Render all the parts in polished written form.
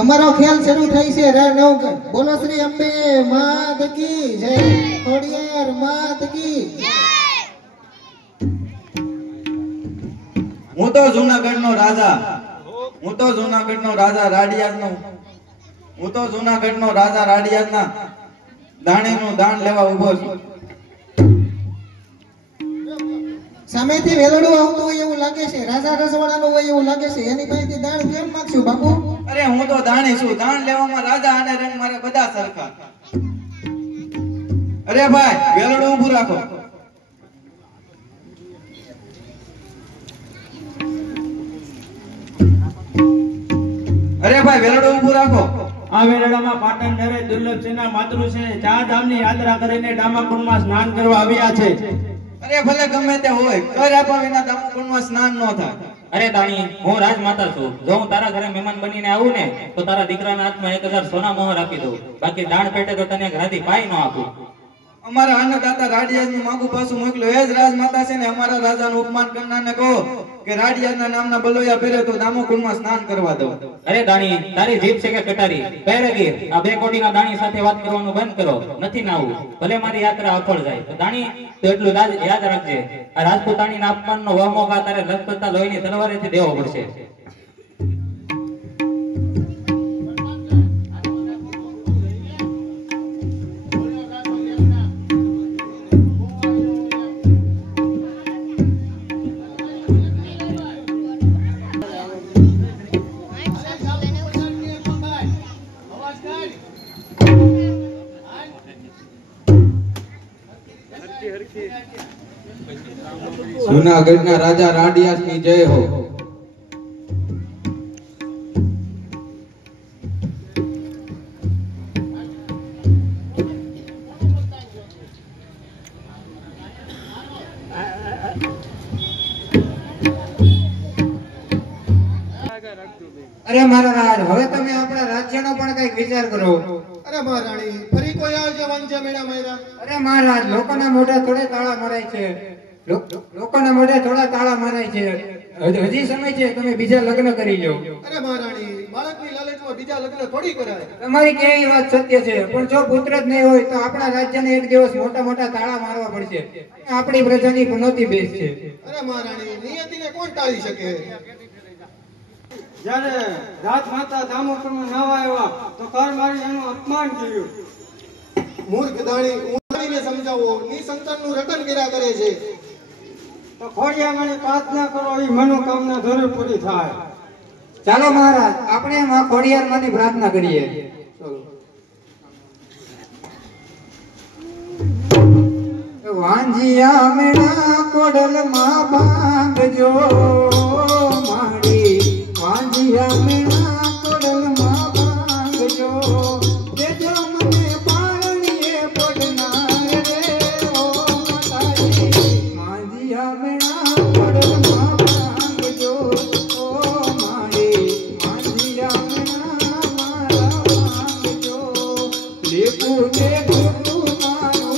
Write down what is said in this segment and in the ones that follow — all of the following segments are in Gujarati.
અમારો ખેલ શરૂ થઈ છે નવ બોલો શ્રી અંબે માત કી જય ખોડિયાર માત કી જય। હું તો જૂનાગઢનો રાજા રાડિયાદના દાણીનું દાન લેવા ઉભો છું। સામેથી વેલડું આવતું હોય એવું લાગે છે, રાજા રજવાડાનું હોય એવું લાગે છે, એની પાસેથી દાણ કેમ માંગશું બાપુ? અરે હું તો દાણી છું, દાન લેવામાં રાજા અને રંગ મારે બધા સરખા। અરે ભાઈ વેલડું ઊભું રાખો। આ વેલડામાં પાટણ નરે દુર્લભસિંહના માતૃ છે, ચાર ધામની યાત્રા કરીને ડામાકુંડમાં સ્નાન કરવા આવ્યા છે। અરે ભલે ગમે તે હોય, કર આપ્યા વિના ડામાકુંડમાં સ્નાન ન થાય। અરે દાણી, હું રાજમાતા છું, જો હું તારા ઘરે મહેમાન બનીને આવું ને તો તારા દીકરાના હાથમાં 1000 સોના મોહર આપી દઉં, બાકી દાણ પેટે તો તને ઘરાથી પાઈ ન આપું। અમારા અન્નદાતા રાડિયાદનું માગું પાછું મોકલ્યો, એ જ રાજમાતા છે ને અમારા રાજાનું અપમાન કરનારને કહો કે રાડિયાદના નામના બલોયા પહેરે તો દામોકુંડમાં સ્નાન કરવા દો। અરે દાણી, તારી જીભ છે કે કટારી? પહેરેગીર, આ બે કોડીના દાણી સાથે વાત કરવાનું બંધ કરો, નથી નાવું, ભલે મારી યાત્રા અફળ જાય તો દાણી તો એટલું યાદ રાખજે, આ રાજપૂતાણીના અપમાનનો વહમોકા તારે લખપતના લોહીની તલવારેથી દેવો પડશે। જૂનાગઢના રાજા રાડિયાદની જય હો। અરે મારા રાજ, હવે તમે આપણા રાજ્યનો પણ કઈક વિચાર કરો। અરે મહારાણી, ફરી કોઈ આવજે વાંચા મેળા માર્યા? અરે મહારાજ, લોકોના મોઢે થોડે તાળા મરાય છે, લોકોના મોઢે થોડા તાળા મરાય છે, હજી સમય છે, તમે બીજા લગ્ન કરી લો। અરે મહારાણી, બાળકની લાલચમાં બીજા લગ્ન થોડી કરાય। તમારી કેવી વાત સત્ય છે, પણ જો પુત્ર જ નહીં હોય તો આપણા રાજ્યને એક દિવસ મોટા મોટા તાળા મારવા પડશે, આપણી પ્રજાની પનોતી બેસ છે। અરે મહારાણી, નિયતિને કોણ ટાળી શકે? જ્યારે રાજમાતા દામોદરમાં નાવા આવ્યા તો કર મારી એનું અપમાન કર્યું। મૂર્ખ દાણી, ઉદાણીને સમજાવો, નિસંતાનનું રટન કર્યા કરે છે। તો ખોડિયામાંની પ્રાર્થના કરો, એ મનોકામના જરૂર પૂરી થાય। ચાલો મહારાજ, આપણે માં ખોડિયારમાંની પ્રાર્થના કરીએ। વાંજિયા મેણા કોડલમાં ભાંગજો માડી, વાંજિયા મેણા કોડલમાં ભાંગજો, દેજો મને પારણીએ પડનાર રે ઓ માતાજી, વાંજિયા મેણા કોડલમાં ભાંગજો ઓ માડી, વાંજિયા મેણા મારા ભાંગજો, લેકું ને ગોતું મારું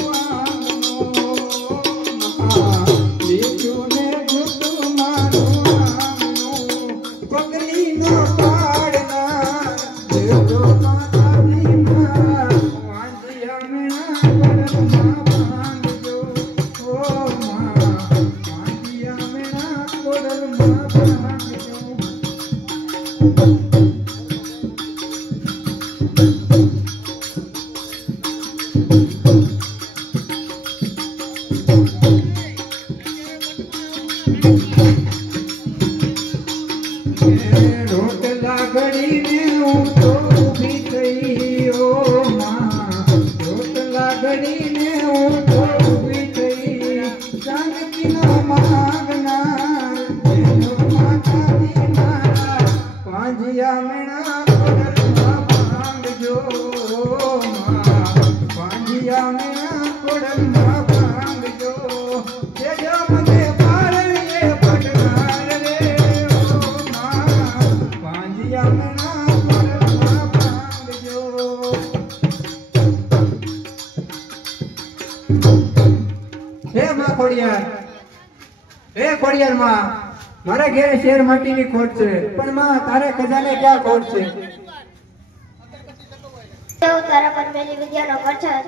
રોટલા ઘડીને હું તો ઊભી થઈ, ઓ માં, રોટલા ઘડીને હું તો ઊભી થઈ, જાનકીનો માંગનાર તેનો માતાજી મારા, પાંજિયા મેણા કોડલમાં ભાંગજો માં, પાંજિયા મેણા કોડલમાં ભાંગજો, દેજો મને પારણીએ પડનાર રે ઓ માં, પાંજિયા મેણા કોડલમાં ભાંગજો। હે માં ખોડિયાર, હે ખોડિયાર માં, મારા ઘેર શેર માટીની ખોટ છે, પણ માં તારે ખજાને ક્યાં ખોટ છે? તારા પર મેલી વિદ્યાનો પ્રચાર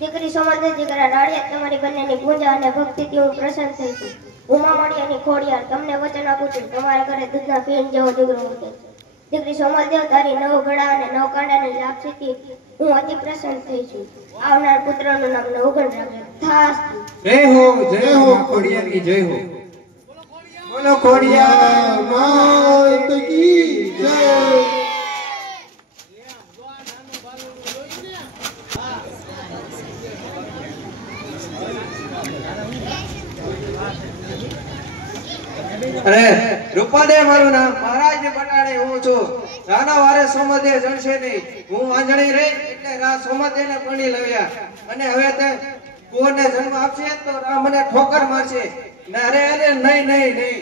દીકરી સોમંદર દીકરા રાડિયા તમારી બંનેની પૂજા અને ભક્તિથી હું પ્રસન્ન થઈ છું. ઉમા મળિયાની ખોડિયાર તમને વચન આપું છું, તમારા ઘરે દૂધના પીણ જેવો દીકરો ઉઠે. દીકરી સોમલદેવ તારી નવ ગળા અને નવ કાંડાની લાપસીથી હું અતિ પ્રસન્ન થઈ છું. આવનાર પુત્રનું નામ નવગણ રાખજો. થાસ્તુ. જય હો ખોડિયારની જય હો. બોલો ખોડિયાર માત કી જય. અરે રૂપાદે મારું નામ, મહારાજ ને પટાણે હું છું. રાના વારે સોમદેવ જણશે નહીં. હું આંજણી રહી એટલે રા સોમદેવ ને પરણી લાવ્યા. અને હવે તે કુંવરને જન્મ આપશે તો રા મને ઠોકર મારશે. ને અરે નહીં નહીં નહીં,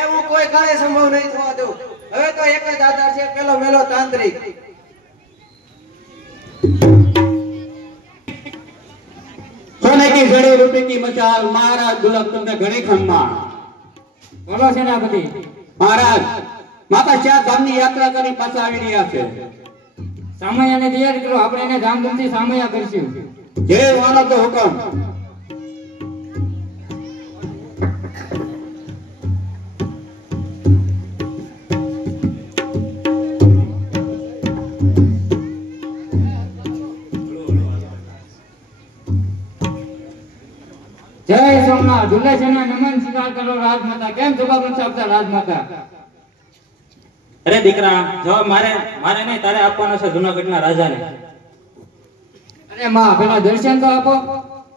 એવું કોઈ કાળે સંભવ નહીં થવા દઉં. હવે તો એક જ આધાર છે, પેલો મેલો તાંત્રિક. सोने की जड़ी रूपी की मचाल महाराज गुलाब तुमने घड़ी खम्मा बोलो सेनापति महाराज माता चार धामनी यात्रा કરી પાછા આવી રહ્યા છે. સામૈયાને તૈયાર કરો, આપણે એને ધામધૂમથી સામૈયા કરશું. જે વાળો તો હુકમ. जय सोमनाथ. झूले से नमन स्वीकार करो राजमाता. केम जवाब નથી આપતા રાજમાતા? અરે દીકરા, જવાબ મારે નહીં, તારે આપવાનો છે જૂનાગઢના રાજાને. અરે માં, પેલા દર્શન તો આપો.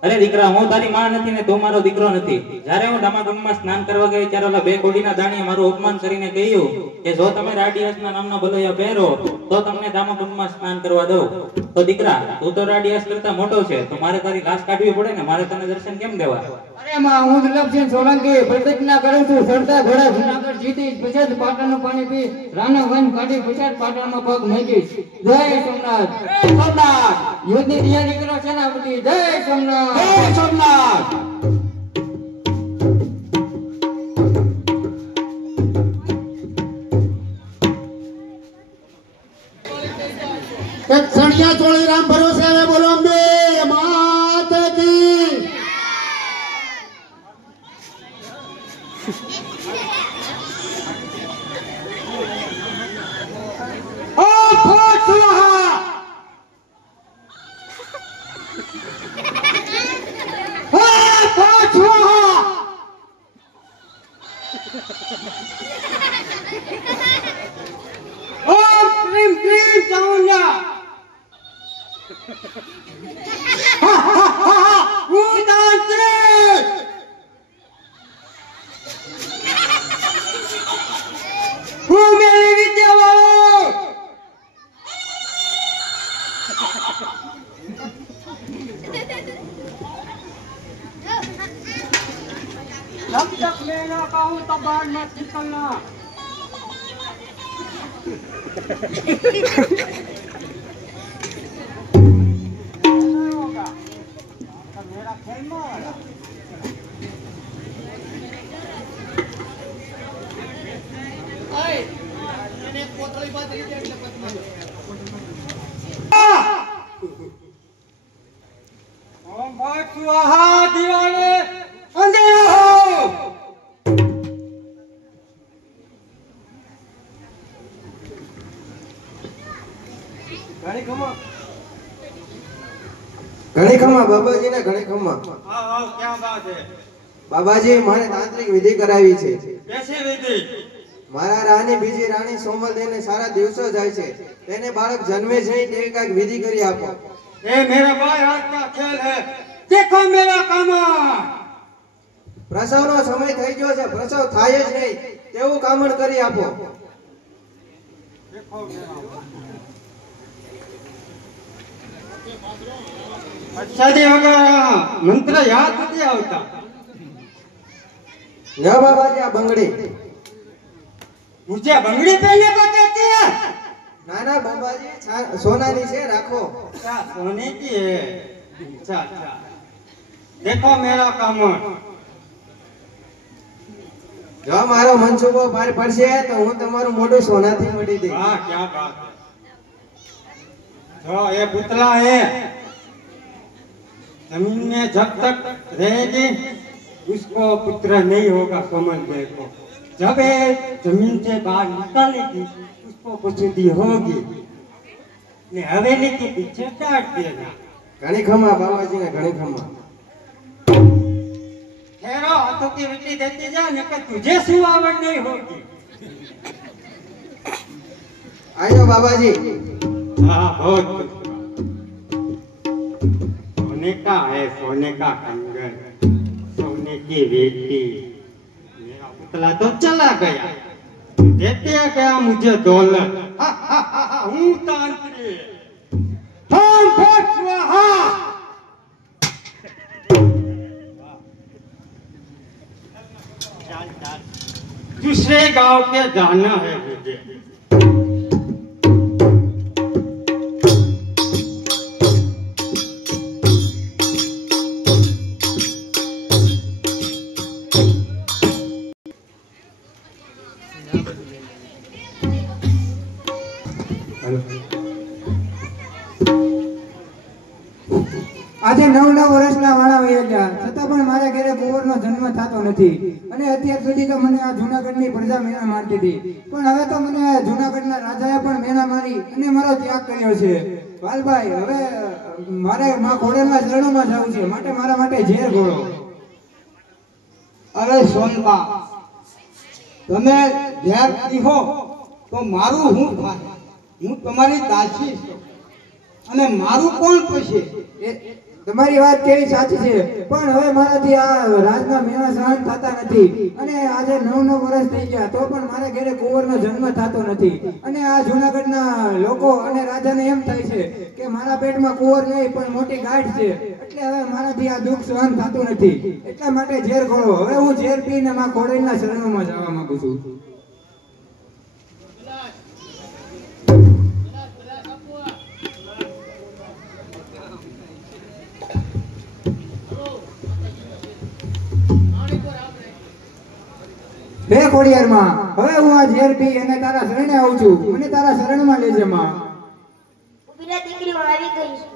અરે દીકરા, હું તારી માં નથી ને તું મારો દીકરો નથી. જ્યારે હું ડામાડોલમાં સ્નાન કરવા ગયો ત્યારે ઓલા બે કોડીના દાણીએ મારું અપમાન કરીને કહ્યું કે જો તમે રાડિયાસના નામના બલોયા પહેરો તો તમને ડામાડોલમાં સ્નાન કરવા દઉં. તો દીકરા, તું તો રાડિયાસ કરતા મોટો છે, તો મારે તારી લાશ કાઢવી પડે ને, મારે તને દર્શન કેમ દેવા? અરે માં, હું દુર્લભસિંહ સોલંકી પ્રતિજ્ઞા કરું છું, ચડતા ઘોડા જૂનાગઢ જીતીશ, પછી જ પાટણનું પાણી પી રાનો વન કાઢી પછી જ પાટણમાં પગ મૂકીશ. જય સોમનાથ. સોમનાથ યુદ્ધની તૈયારી કરો સેનાપતિ. જય સોમનાથ. જય સોમનાથ. સણિયા ચોળી રામ ભરોસે હવે બોલો અંબે માત કી. ઓ ફોટ સુहा. ઓ ફોટ સુहा. ઓ ક્રીમ ક્રીમ ચાઉંડા. હું તાંત્રિક. હું મેરી વિદ્યા વાળો. जब तक मैं ना कहूँ तब बाहर मत निकलना. होगा मेरा खेल में होगा. ओम भट स्वाहा दीवाने अंधेरा हो. ઘણી ખમા બાબાજી ને ઘણી ખમા. हाँ क्या बात है. બાબાજી, મારે તાંત્રિક વિધિ કરાવી છે. कैसी विधि. મારા રાની બીજી રાણી સોમલદેવને સારા દિવસો જાય છે, તેને બાળક જન્મે છે નહીં તેવી કાંઈક વિધિ કરી આપો. ये मेरा भाई हाथ का खेल है. देखो मेरा कामन. પ્રસવનો સમય થઈ ગયો છે, પ્રસવ થાય જ નહીં તેવું કામણ કરી આપો. देखो मेरा. अच्छा जी वगैरह मंत्र याद नहीं आता. લ્યો બાબાજી, આ બંગડી. मुझे बंगड़ी पहनने को कहते हैं. ના ના બાબાજી, સોનાની છે, રાખો. अच्छा सोने की है. अच्छा अच्छा. देखो मेरा कामन. જો મારો મનસુબો પાર પડશે તો હું તમારું મોઢું સોનાથી મળી દઈશ. वाह क्या बात है। जो ये पुतला है जमीन में जब तक रहेगी उसको पुत्र नहीं होगा समझ देखो। जब ये जमीन से बाहर निकालेगी उसको पुत्री होगी ने हवेली के पीछे काट देगा। ઘણી ખમા બાબાજીને ઘણી ખમા. ठहरो हाथों की विटी देती जा नहीं तुझे सुहावट नहीं होगी। આયો બાબાજી. हाँ बहुत कुछ हुआ। सोने का है सोने का कंगन सोने की बेटी मेरा पुतला तो चला गया देते गया मुझे दौलत हूँ तांत्रिक हम फट रहा। दूसरे गांव पे जाना है मुझे। આજે 9 વર્ષના વાળા વયા ગયા છતાં પણ મારા ઘરે કુંવરનો જન્મ થતો નથી અને અત્યાર સુધી તો મને આ જૂનાગઢની પ્રજા મેણા મારતી હતી પણ હવે તો મને જૂનાગઢના રાજાએ પણ મેણા મારી અને મારો ત્યાગ કર્યો છે. વાલભાઈ હવે મારે માં ખોડલના ચરણોમાં જવું છે માટે મારા માટે ઝેર ઘોળો. અરે સોનબા તમે ઘેર દીહો તો મારું હું થાય હું તમારી દાસી છું અને મારું કોણ પૂછે. તમારી વાત કેવી સાચી છે પણ હવે મારાથી આ રાજના મેળા સહન થતા નથી અને આજે 9 વર્ષ થઈ ગયા તો પણ મારા ઘરે કુંવરનો જન્મ થતો નથી અને આ જૂનાગઢના લોકો અને રાજાને એમ થાય છે કે મારા પેટમાં કુંવર નહીં પણ મોટી ગાંઠ છે એટલે હવે મારાથી આ દુઃખ સહન થતું નથી એટલા માટે ઝેર ખોળો. હવે હું ઝેર પીને માં ખોડલના શરણોમાં જવા માંગુ છું. હે ખોડિયાર માં હવે હું આ ઝેર પી અને તારા શરણે આવું છું મને તારા શરણમાં લેજે માં. ઉભી રહે દીકરી, હું આવી ગઈ છું.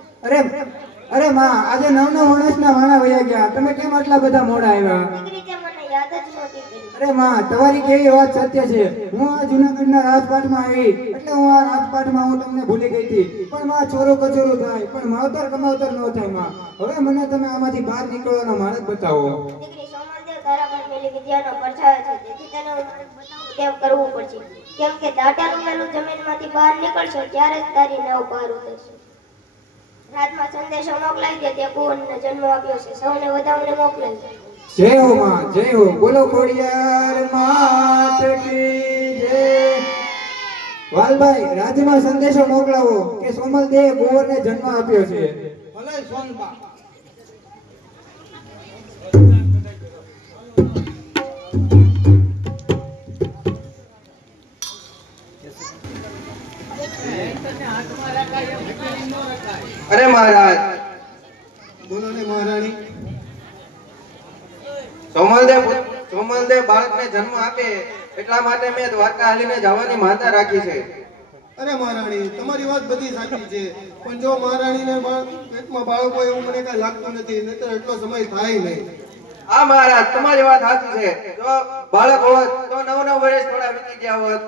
અરે માં આજે 9 વર્ષના વાણા વયા ગયા તમે કેમ આટલા બધા મોડા આવ્યા? દીકરી તે મને યાદ જ નહોતી કરી. અરે માં તમારી કેવી વાત સત્ય છે હું આ જૂનાગઢના રાજપાટમાં આવી એટલે હું આ રાજપાટમાં હું તમને ભૂલી ગઈ હતી પણ માં ચોરો કચોરો થાય પણ માવતર કમાવતર ન થાય માં. હવે મને તમે આમાંથી બહાર નીકળવાનો માર્ગ બતાવો. દીકરી સોમલદેવ તારા પર મેલી વિદ્યાનો પરછાયો છે તેથી તને હું માર્ગ બતાવું તેમ કરવું પડશે કેમ કે દાટાનું મેલું જમીનમાંથી બહાર નીકળશે ત્યારે જ તારી નાવ પાર ઉતરશે. રાજમાં સંદેશો મોકલાઈ દે તે કુંવરને જન્મ આપ્યો છે સૌને વધામણે મોકલાઈ દે. જય હો માં જય હો બોલો ખોડિયાર માત કી જય. વાલભાઈ રાજમાં સંદેશો મોકલાવો કે સોમલદેવ કુંવરને જન્મ આપ્યો છે. ભલે સોનબા. અરે મહારાજ. બોલો ને મહારાણી. સોમલદેવ બાળકને જન્મ આપે એટલા માટે મેં દ્વારકા હાલીને જવાની માતા રાખી છે. અરે મહારાણી તમારી વાત બધી સાચી છે પણ જો મહારાણીને પેટમાં બાળક હોય એવું મને કઈ લાગતું નથી નહીંતર એટલો સમય થાય નહીં. હા મહારાજ તમારી વાત સાચી છે. જો બાળક હોત તો 9 વર્ષ થોડા વીતી ગયા હોત.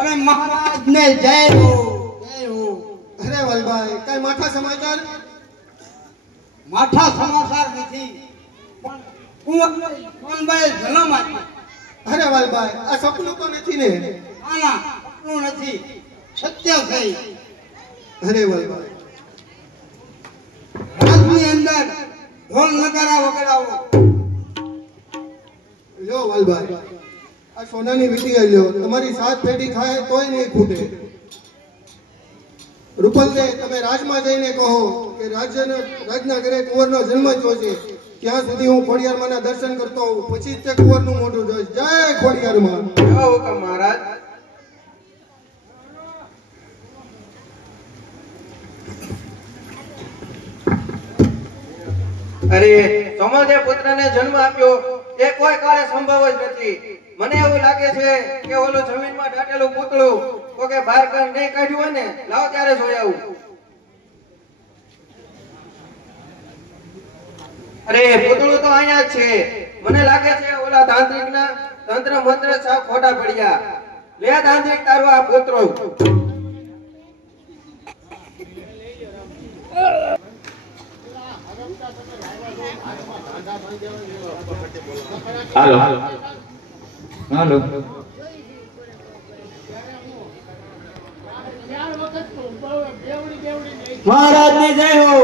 અરે મહારાજ ને જય હો જય હો. અરે વાલભાઈ કઈ માઠા સમાચાર? માઠા સમાચાર નથી પણ સોનબાઈ જન્મ આપ્યો. અરે વાલભાઈ આ સપનું તો નથી ને? આના સપનું નથી સત્ય છે. અરે વાલભાઈ રાજની અંદર ઢોલ નગારા વગાડાવો. લ્યો વાલભાઈ આ સોનાની વીટી લ્યો તમારી 7 પેઢી ખાય તોય નહીં ખૂટે. રૂપલને તમે રાજમાં જઈને કહો કે રાજના ઘરે કુંવરનો જન્મ થયો છે ત્યાં સુધી હું ખોડિયારમાંના દર્શન કરતો હોઉં પછી જ તે કુંવરનું મોઢું જોઈશ. જય ખોડિયારમાં. એવા હુકમ મહારાજ. અરે સોમદે પુત્રને જન્મ આપ્યો એ કોઈ કાળે સંભવ જ નથી. મને એવું લાગે છે કે ઓલું જમીનમાં દાટેલું પૂતળું કોકે બહાર નહીં કાઢ્યું હોય ને, લાવ ત્યારે જોઈ આવું. અરે પૂતળું તો અહીંયા જ છે. મને લાગે છે ઓલા તાંત્રિકના તંત્ર મંત્ર સાવ ખોટા પડ્યા. લે તાંત્રિક તારો આ પુત્રો. હાલો હાલો મહારાજની જય હો.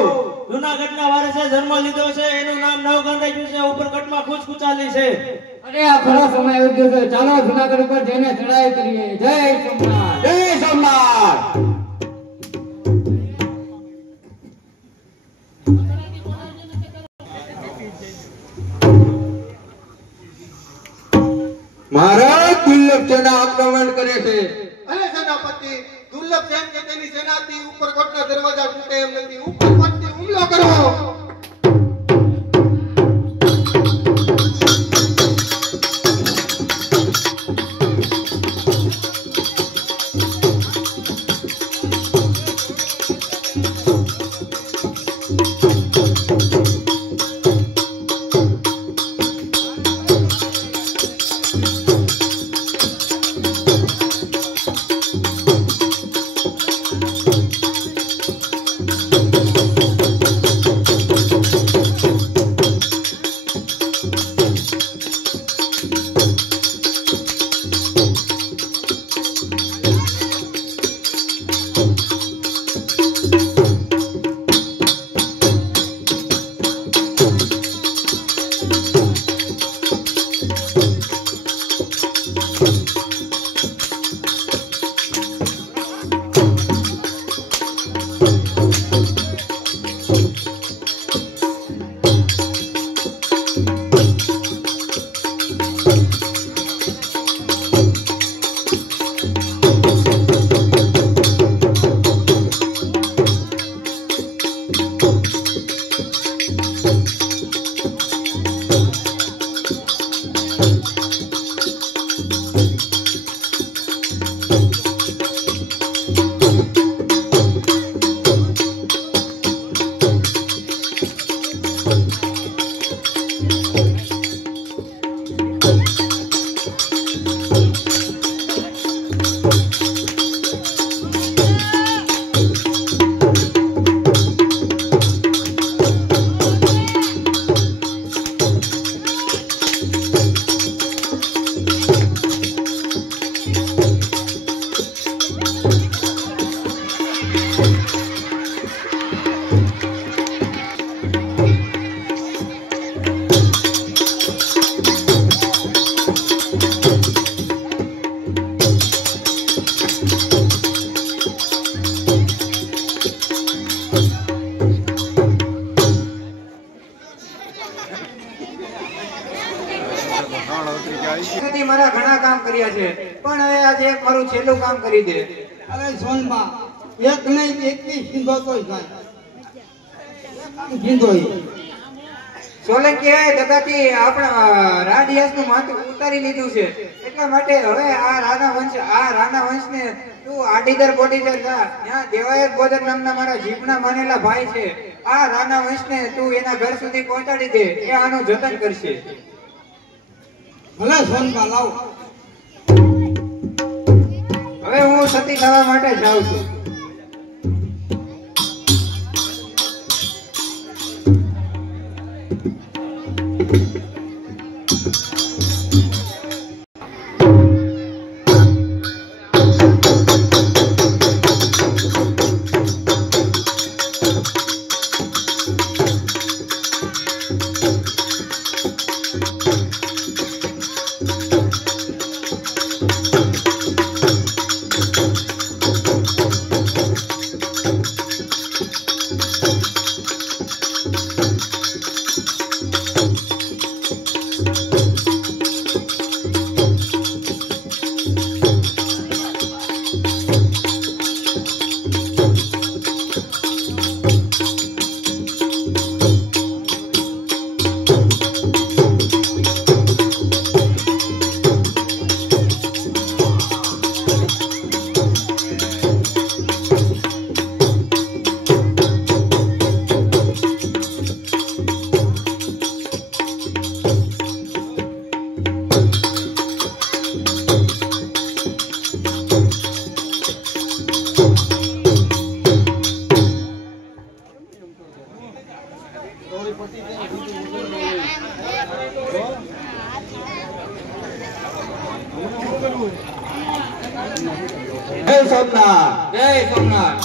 જૂનાગઢના વારસે જન્મ લીધો છે, એનું નામ નવગણ રાખ્યું છે, ઉપરકટમાં ખુશખુશાલી છે. અરે આ ખરો સમય આવી ગયો છે. ચાલો જુનાગઢ ઉપર જઈને ચડાઈ કરીએ. જય સોમનાથ. જય સોમનાથ. મહારાજ દુર્લભ સેના આક્રમણ કરે છે. અરે સેનાપતિ, દુર્લભ સેન કે તેની સેનાથી ઉપરકોટના દરવાજા તૂટે એમ નથી. ઉપરકોટથી હુમલો કરો. મારા ઘણા કામ કર્યા છે, પણ હવે આજે એક મારું છેલ્લું કામ કરી દે. અરે સોનમાં એક નહીં 21 સિંધો તો જાય. સિંધો સોલંકી દગાથી આપણા રાડિયાસનું માથું ઉતારી લીધું છે. એટલા માટે હવે આ રાણા વંશને તું આડીદર બોડીદર જા. ત્યાં દેવાયત બોદર નામના મારા જીભના માનેલા ભાઈ છે. આ રાણા વંશને તું એના ઘર સુધી પહોંચાડી દે. એ આનું જતન કરશે. ભલે સોનમાં લાવ. હવે હું સતી થવા માટે જાઉં છું. જય સોમનાથ, જય સોમનાથ.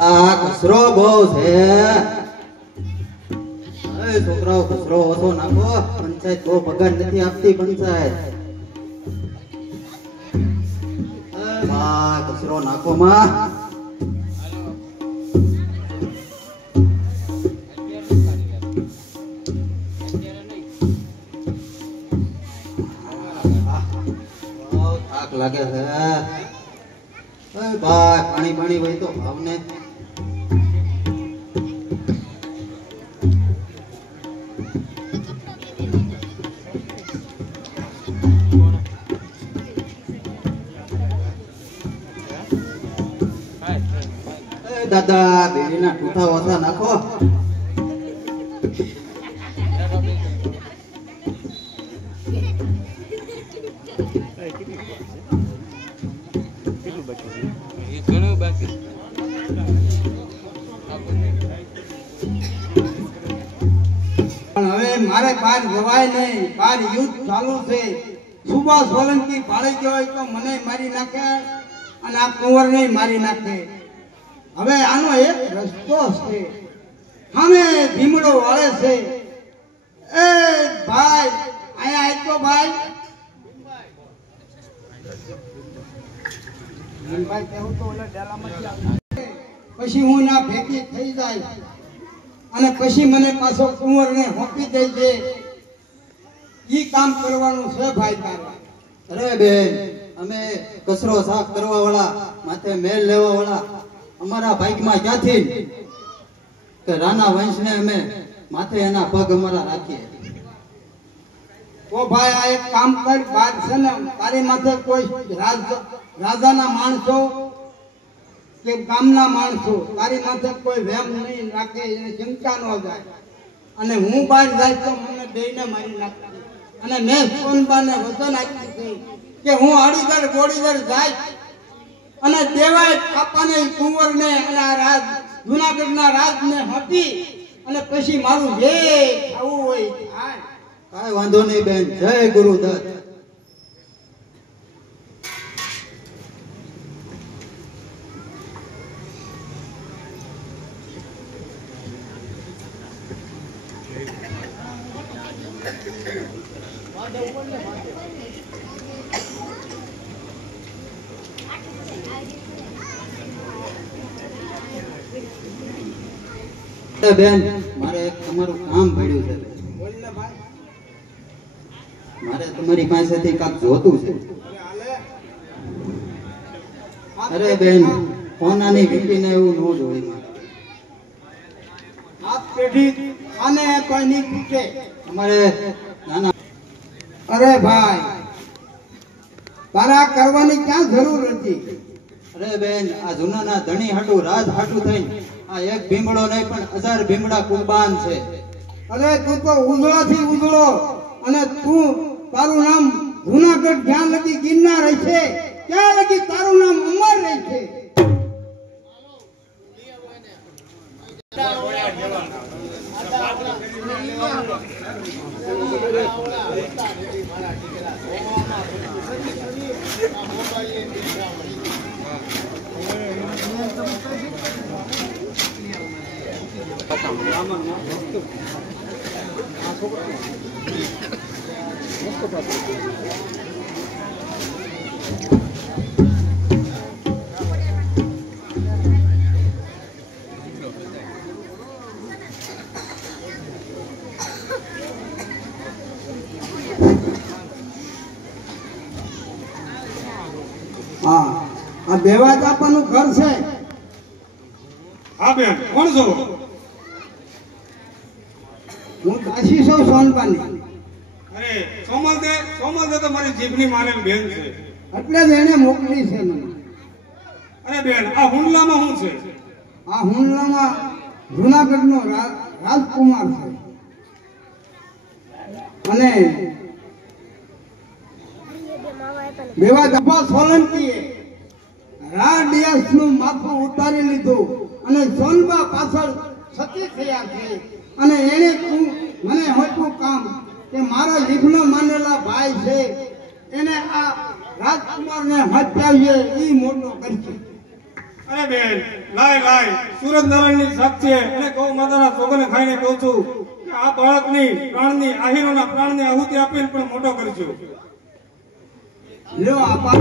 આ કચરો બહુ છે. છોકરાઓ કચરો ઓછો નાખો. પંચાયત બહુ પગાર નથી આપતી. પંચાયત કચરો નાખો માં. થાક લાગે છે ભાઈ. પાણી પાણી હોય તો ભાવને દાદા બેડીના ટૂઠા ઓછા નાખો. હવે મારે બહાર જવાય નહીં. બહાર યુદ્ધ ચાલુ છે. સુભાષ સોલંકી ભાળી ગયો હોય તો મને મારી નાખે અને આ કુંવરને મારી નાખે. હવે આનો એક રસ્તો છે. સામે ભીમડો વાળે છે. એ ભાઈ અહીંયા આયતો ભાઈ. પછી હું ના ભેગી થઈ જાય અને પછી મને પાછો કુંવરને હોપી દઈ દે. ઈ કામ કરવાનું છે ભાઈ તારે. અરે બેન, અમે કચરો સાફ કરવા વાળા, માથે મેલ લેવા વાળા અમારા ભાઈમાં ક્યાંથી કે રાણા વંશને અમે માથે એના પગ અમારા રાખીએ. ઓ ભાઈ આ એક કામ કર. બાર છે ને તારી માથે કોઈ રાજાના માણસો કે ગામના માણસો તારી માથે કોઈ વેમ નહીં રાખે. એને ચિંતા ન જાય. અને હું બહાર જાય તો મને દઈને મારી નાખે. અને મેં સોનબાને વચન આપ્યું છે કે હું અડીદર ગોળીદર જાય અને દેવાય કાપાને કુંવરને અને આ રાજ જુનાગઢના રાજને હપી અને પછી મારું જે આવું હોય થાય. કાંઈ વાંધો નહીં બેન. જય ગુરુદત્ત. બેન મારે એક તમારું કામ પડ્યું છે. મારે તમારી પાસેથી કાંઈક જોતું છે. અરે બેન, કોનાની વીટીને એવું ન જોઈ. હાથ પેઢી આને કોઈ નહીં પૂછે. અમારે નાના. અરે ભાઈ તારા કરવાની ક્યાં જરૂર હતી. અરે બેન, આ જૂનાના ધણી હાટું રાજ હાટું થઈ આ એક ભીમડો નહીં પણ 1000 ભીમડા કુરબાન છે. અરે તું તો ઉજળાથી ઉજળો અને તું તારું નામ જુનાગઢ જ્યાં લગી ગિરનાર રહે છે ત્યાં લગી તારું નામ અમર રહે છે. હા, આ દેવા બાપાનું ઘર છે. હા બેન, કોણ છો? હું દાસી છું સોનપાની. અરે સોમલ તો મારી જીભની માને બેન છે. એટલે જ એને મોકલી છે મને. અને અરે બેન આ હુંડલામાં શું છે? આ હુંડલામાં જુનાગઢનો રાજકુમાર છે અને દેવા દફા સોલંકીએ રાડિયાસનું માથું ઉતારી લીધું અને સોનબા પાછળ સતી થયા છે અને એને મને હોતું કામ કે મારા લીધનો માનેલા ભાઈ છે એને આ રાજકુમારને હત્યાવીએ ઈ મોટો કરશે. અરે બેન લાય સૂરજનારાયણની સાક્ષી અને ગૌ માતાના સોગને ખાઈને કહું છું કે આ બાળકની પ્રાણની આહીરોના પ્રાણની આહુતિ આપીને પણ મોટો કરજો. લ્યો આપા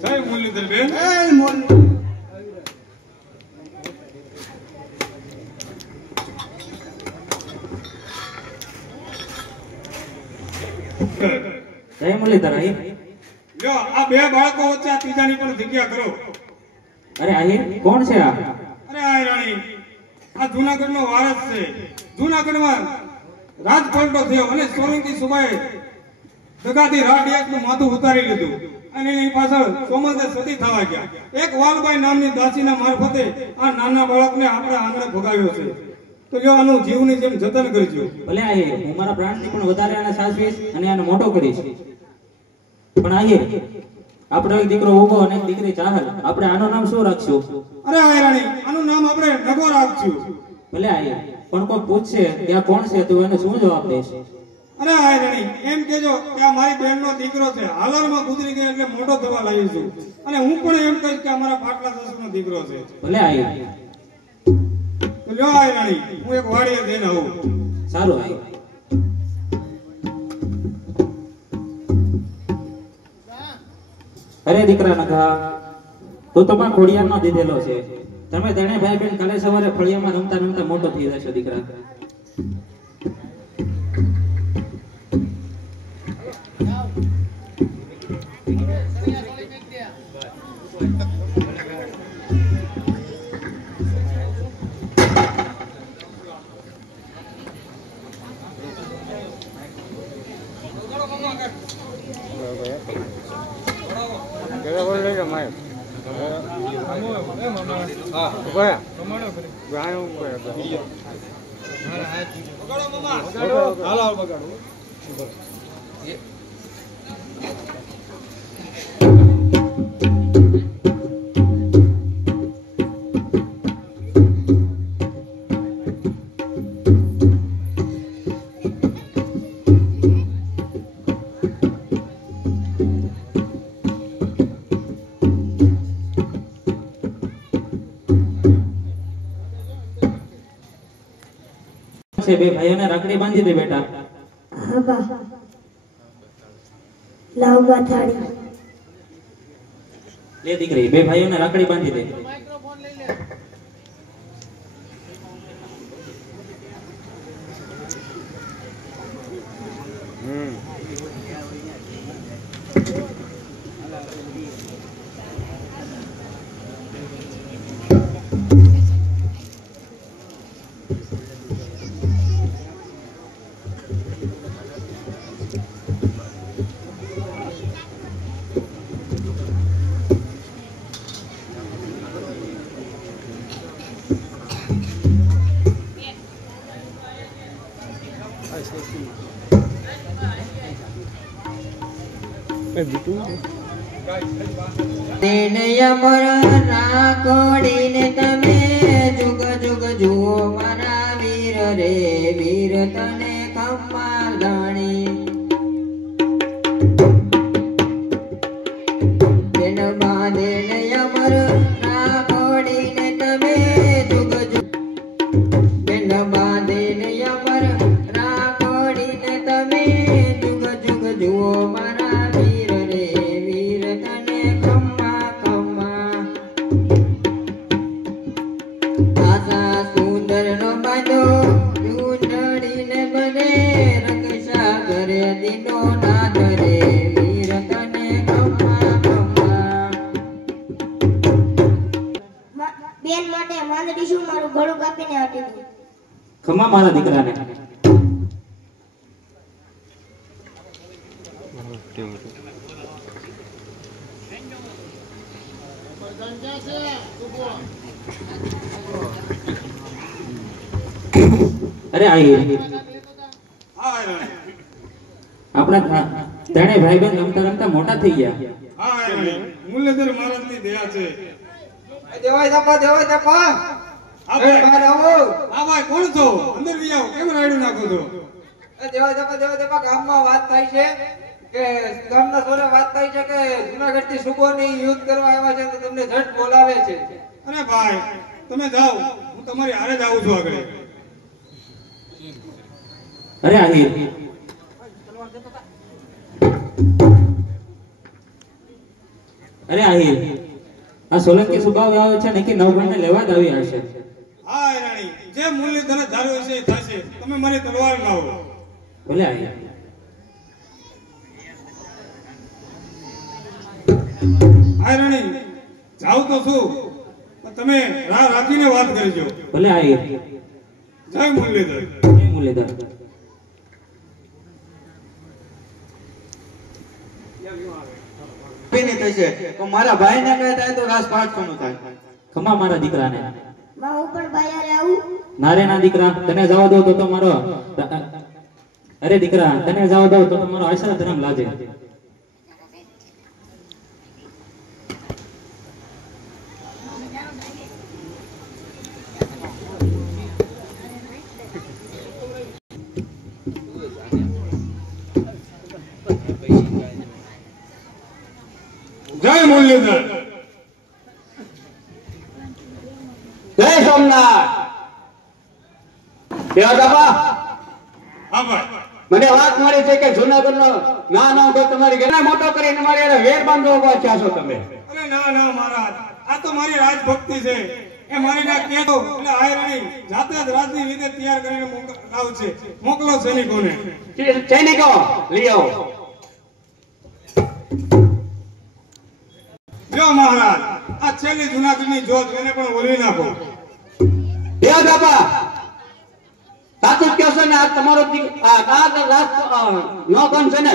જય મુરલીધર બેન. જય મુરલી. જય મુરલીધર આહિર. લ્યો આ બે બાળકો વચ્ચે આ ત્રીજાની પણ જગ્યા કરો. અરે આહિર કોણ છે આ? અરે આ રાણી આ જૂનાગઢનો વારસ છે. જૂનાગઢમાં રાજપલટો થયો અને સોલંકી સુબાએ દગાથી રાડિયાસનું માથું ઉતારી લીધું અને એની પાછળ સોમલદે સતી થવા ગયા. એક વાલબાઈ નામની દાસીના મારફતે આ નાના બાળકને આપણા આંગણે ભગાવ્યો છે. તો લ્યો આનું જીવની જેમ જતન કરજો. ભલે આહિર હું મારા પ્રાણથી પણ વધારે આને સાચવીશ અને આને મોટો કરીશ. પણ આહિર આપણો એક દીકરો ઉગો અને એક દીકરી ચાહલ, આપણે આનું નામ શું રાખશું? અરે આ રાણી આનું નામ આપણે નગો રાખશું. ભલે આહિર પણ કોઈ પૂછશે કે આ કોણ છે તું એને શું જવાબ દઈશ? અરે આ રાણી એમ કેજો કે આ મારી બહેનનો દીકરો છે, હાલરમાં ગુજરી ગયો એટલે મોટો થવા લાવી છું. અને હું પણ એમ કહીશ કે અમારા પાટલા સાસુનો દીકરો છે. ભલે આહિર. તો લ્યો આ રાણી હું એક વાડીએ જઈને આવું. સારું આહિર. અરે દીકરા નગા તું તો પણ ખોડિયારનો દીધેલો છે. તમે તેણે ભાઈ બેન કાલે સવારે ફળિયામાં રમતા રમતા મોટો થઈ જશો દીકરા. બે ભાઈઓને રાખડી બાંધી દે બેટા. હા બા. લાવ બા થાળી. લે દીકરી બે ભાઈઓને રાખડી બાંધી દે. અમર રાખડીને તમે જુગ જુગ જુઓ મારા વીર રે વીર તને ખમ્મા ગણી તેન બાંધેને અમર રાખડીને તમે જુગ જુગ તેન બાંધેને અમર રાખડીને તમે જુગ જુગ જુઓ મારા વીર રે વીર તને ખમ્મા ખમ્મા આશા સુંદર નો બાંધો ચૂંટણીને બને રક્ષા કરે દીનો નાથ રે વીર તને ખમ્મા ખમ્મા બેન માટે માંદડી શું મારું ગળું કાપીને આપી દઉં. ખમા મારા દીકરાને. અરે આઈ હા રાણી. આપણા ત્રણેય ભાઈબંધ રમતા રમતા મોટા થઈ ગયા. હા રાણી. મુરલીધર મહારાજની દયા છે. દેવાય દાપા હા ભાઈ. બહાર આવો. હા ભાઈ, કોણ છો? અંદર બી આવો. કેમ રાયડું નાખો છો? દેવાય દાપા ગામમાં વાત થાય છે કે ગામના સોરે વાત થાય છે કે જુનાગઢ થી સુબોની યુદ્ધ કરવા આવ્યા છે તો તમને ઝટ બોલાવે છે. અરે ભાઈ, તમે જાઓ, હું તમારી હારે જ આવું છું આગળ. અરે આહિર અરે આહિર આ સોલંકી સુબાવ આવે છે ને કે નવગણને લેવા જ આવી હશે. હા રાણી, જે મુરલીધર ધાર્યો છે એ થશે. તમે મારી તલવાર લાવો. ભલે આહિર. હા રાણી, જાવ તો શું, પણ તમે રાહ રાખીને વાત કરજો. ભલે આહિર. જય મુરલીધર. જય મુરલીધર. નહીં થશે તો મારા ભાઈને કહે થાય તો રાસ 500 નું થાય. ખમા મારા દીકરાને. માં હું પણ બાયારે આવું. નારે ના દીકરા, તને જવા દો તો મારો અરે દીકરા, તને જવા દો તો તમારો આશરા ધર્મ લાજે. જય મુરલીધર. જય સોમનાથ. દેવાદાપા, હા ભાઈ. મને વાત મળી છે કે જૂનાગઢનો નાનો તમારી ઘણા મોટો કરીને મારી હારે વેર બાંધવો પહોંચ્યા છો તમે. અરે ના ના મહારાજ, આ તો મારી રાજભક્તિ છે. એ મારી ના કહેતો એટલે આ રાણી જાતે જ રાજની રીતે તૈયાર કરીને લાવશે. મોકલો સૈનિકોને. સૈનિકો લઈ આવો. જો મહારાજ, આ છેલ્લી જૂનાગઢની જોત એને પણ ઓલવી નાખો. દેવાદાપા, સાચું કહો છો ને? આ તમારો નો કોણ છે ને?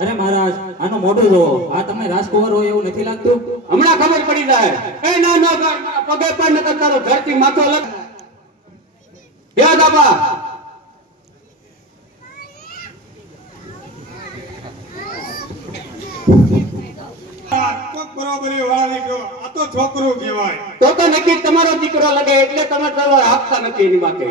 અરે મહારાજ, આનું મોઢું જોવો. આ તમને રાજકુંવર હોય એવું નથી લાગતું? હમણાં ખબર પડી જાય. એ ના ના પગે પણ ન કરતા ધરતી માથો લગ. દેવાદાપા, બરોબરી વાળા દીકરો, આ તો છોકરો કહેવાય. તો નક્કી તમારો દીકરો લગે એટલે તમે તલવાર આપતા નથી એની માટે.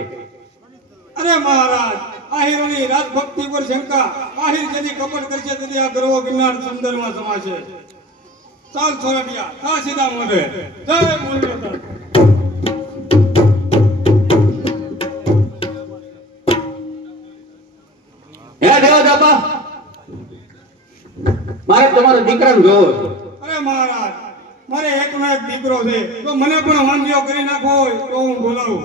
અરે મહારાજ, આહિરોની રાજભક્તિ પર શંકા. આહિર જેની કપટ કરશે તેથી આ ગર્વ ગિરનાર સમુદ્રમાં સમાશે. ચાલ સોરઠિયા, તા સીધા મોઢે. જય મુરલીધર. હે દેવાદાપા, મારે તમારો દીકરાને જોવો. અરે મહારાજ, મારે એકનો એક દીકરો છે. તો મને પણ વાંધીઓ કરી નાખો હોય તો હું બોલાવું.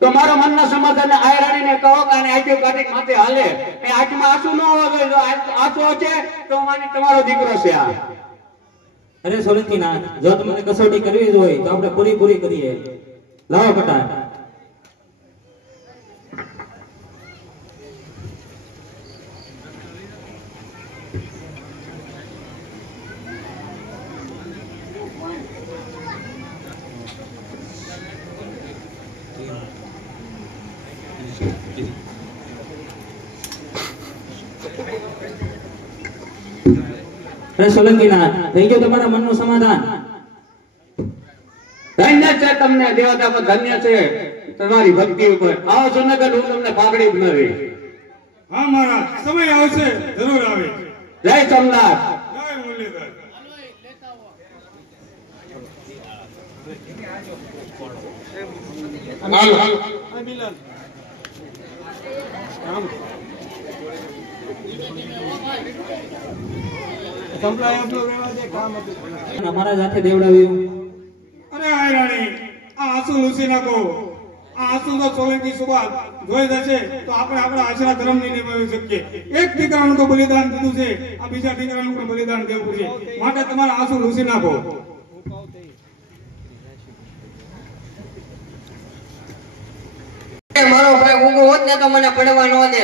તો મારો મનના સમાધાન આયરાણીને કહો કે આને આંખો કાઢી માથે હાલે. એ આંખમાં આંસુ ન હોવા જોઈએ. જો આંસુ છે તો માની તમારો દીકરો છે આ. અરે સોલંકી ના, જો તમને કસોટી કરવી જ હોય તો આપણે પૂરી કરીએ. લાવો કટાર. અરે સોલંકી ના, થઈ ગયું તમારા મનનું સમાધાન? ધન્ય છે તમને દેવાદાપા, ધન્ય છે તમારી ભક્તિ ઉપર. આવો જૂનાગઢ, હું તમને પાઘડી બનાવી. હા મહારાજ, સમય આવશે જરૂર આવે. જય સોમનાથ. જય મુરલીધર. હાલો હાલો. અમારા સાથે દેવડાવ્યું. અરે આયરાણી, આ આંસુ લૂસી નાખો. આ આંસુ તો સોલંકી સુબા જોઈ જશે તો આપણે આપણા આશરા ધર્મ ની નિભાવી શકીએ. એક દીકરાનું તો બલિદાન દીધું છે, આ બીજા દીકરાનું પણ બલિદાન દેવું છે. માટે તમારા આંસુ લૂસી નાખો. મારો ભાઈ ઊંઘો હોત ને તો મને પડવા ન દે.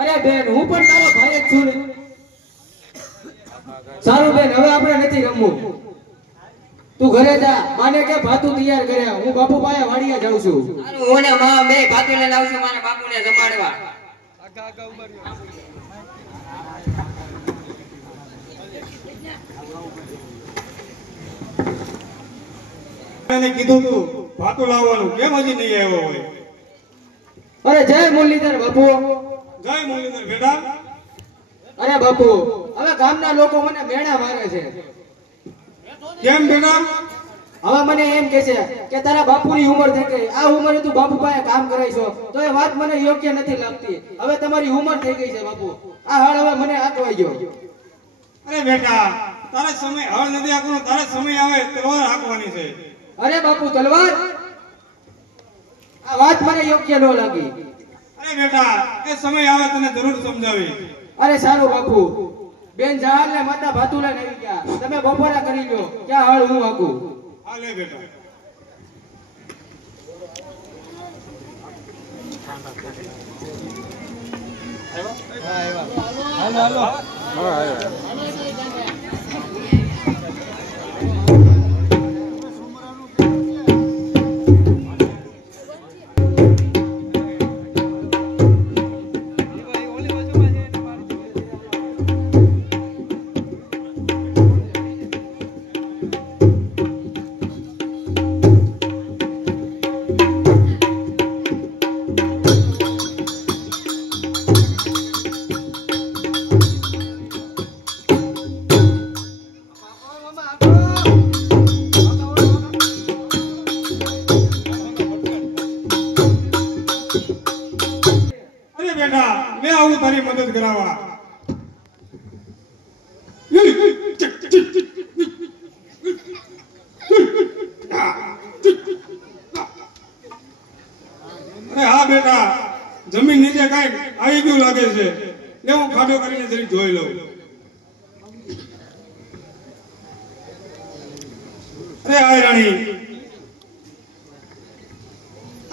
અરે બેન, હું પણ તારો ભાઈ જ છું ને. સારું બેન, હવે આપણે નથી રમવું. તું ઘરે જા, માને કે ભાતું તૈયાર કર્યા, હું બાપુ પાસે વાડીએ જાઉં છું. સારું, હું ને માં બે ભાતું લઈને આવશું મારા બાપુને જમાડવા. એને કીધું તું ભાતું લાવવાનું, કેમ હજી નહીં આવ્યો હોય? અરે જય મુરલીધર બાપુ. જય મુરલીધર બેટા. અરે બાપુ, હવે ગામના લોકો મને મેણા મારે છે. કેમ બેટા? હવે મને એમ કહે છે કે તારા બાપુની ઉંમર થઈ ગઈ, આ ઉંમરે તું બાપુ પાસે કામ કરાઈશો, તો એ વાત મને યોગ્ય નથી લાગતી. હવે તમારી ઉંમર થઈ ગઈ છે બાપુ, આ હાળ હવે મને આકવાઈ ગયો. અરે બેટા, તારે સમય હળ નથી આકવાનો, તારે સમય આવે તલવાર હાંકવાની છે. અરે બાપુ તલવાર, આ વાત મને યોગ્ય ન લાગી. અરે બેટા, એ સમય આવે તને જરૂર સમજાવી. અરે સારું બાપુ, બેન જહાલ ને માતા ભાતુલા નહીં ગયા, તમે બપોરા કરી લો, ક્યાં હાળ હું હાકું. હા લે બેટા. મેં આવું તારી મદદ કરાવવા. અરે હા બેટા, જમીન નીચે કઈ આવી ગયું લાગે છે, લે હું ખાડો કરીને જરી જોઈ લઉં. અરે હાય રાણી,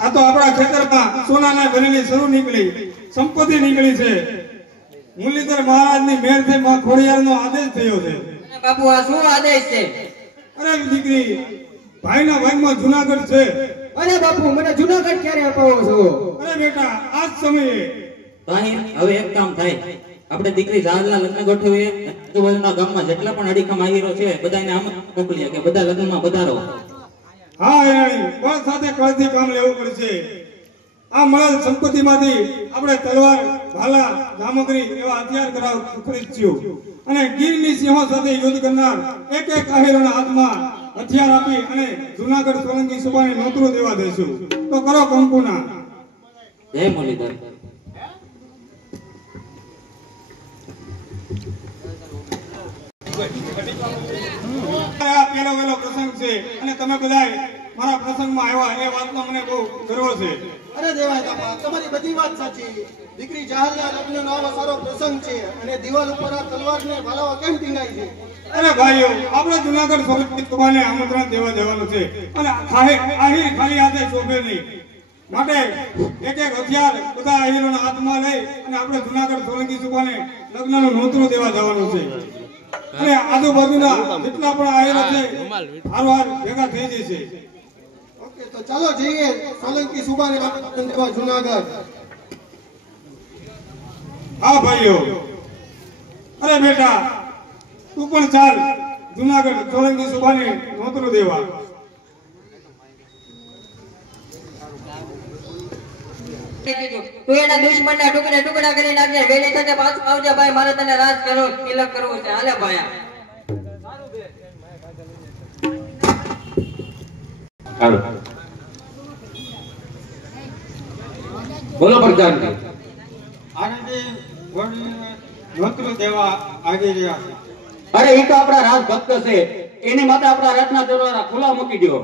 આ તો આપણા ખેતરમાં સોનાના ભરેલી શરૂ નીકળી, સંપત્તિ નીકળી છે. મુરલીધર મહારાજની મહેરથી માં ખોડિયારનો આદેશ થયો છે. બાપુ આ શું આદેશ છે? અરે દીકરી, ભાઈના ભાગમાં જુનાગઢ છે. અરે બાપુ, મને જુનાગઢ ક્યારે અપાવો છો? અરે બેટા, આ જ સમયે. હવે એક કામ થાય, આપણે દીકરી જાહરના લગ્ન ગોઠવીએ, આજુબાજુના ગામમાં જેટલા પણ અડીખમ આહીરો છે બધાને આમ મોકલીએ કે બધા લગ્નમાં પધારો. હા રાણી, બળ સાથે કળથી કામ લેવું પડશે. આ મળેલ સંપત્તિમાંથી આપણે તલવાર, ભાલા, સામગ્રી એવા હથિયાર કરાવ ખરીદશું અને ગીરની સિંહો સાથે યુદ્ધ કરનાર એક એક આહીરોના હાથમાં હથિયાર આપી અને જુનાગઢ સોલંકી સભાને નોતરું દેવા દઈશું. તો કરો કંકુના. જય મુરલીધર. આ પેલો વેલો પ્રસંગ છે અને તમે બધા મારા પ્રસંગમાં આવ્યા એ વાતનો મને બહુ ગર્વ છે. અરે દેવાય તમારી બધી વાત સાચી. દીકરી જહાલના લગ્નનો આવો સારો પ્રસંગ છે અને દિવાલ ઉપર આ તલવારને ભાલાવા કેમ ટીંગાઈ છે? અરે ભાઈઓ, આપણે જુનાગઢ સોલંકી સભાને આમંત્રણ દેવા જવાનું છે અને આહીર ખાલી હાથે શોભે નહીં, માટે એક એક હથિયાર બધા આહીરોના હાથમાં લઈ અને આપણે જુનાગઢ સોલંકી સભાને લગ્નનું નોતરું દેવા જવાનું છે. અને આજુબાજુના જેટલા પણ આહીરો છે હારવાર ભેગા થઈ જશે. ઓકે, તો ચાલો જઈએ સોલંકી સુબાને આમંત્રણ દેવા જુનાગઢ. હા ભાઈઓ. અરે બેટા, તું પણ ચાલ જુનાગઢ સોલંકી સુબાને નોતરું દેવા. તું એના દુશ્મનના ટુકડા ટુકડા કરી નાખજે. વેલી તકે પાછું આવજે ભાઈ, મારે તને રાજ કરો તિલક કરવું છે. હાલે ભાઈ. બોલો પ્રધાનજી. આનંદી નોતરું દેવા આવી રહ્યા છે. અરે એ તો આપણા રાજ ભક્ત છે, એની માટે આપણા રાતના દરવાજા ખુલ્લા મૂકી દો.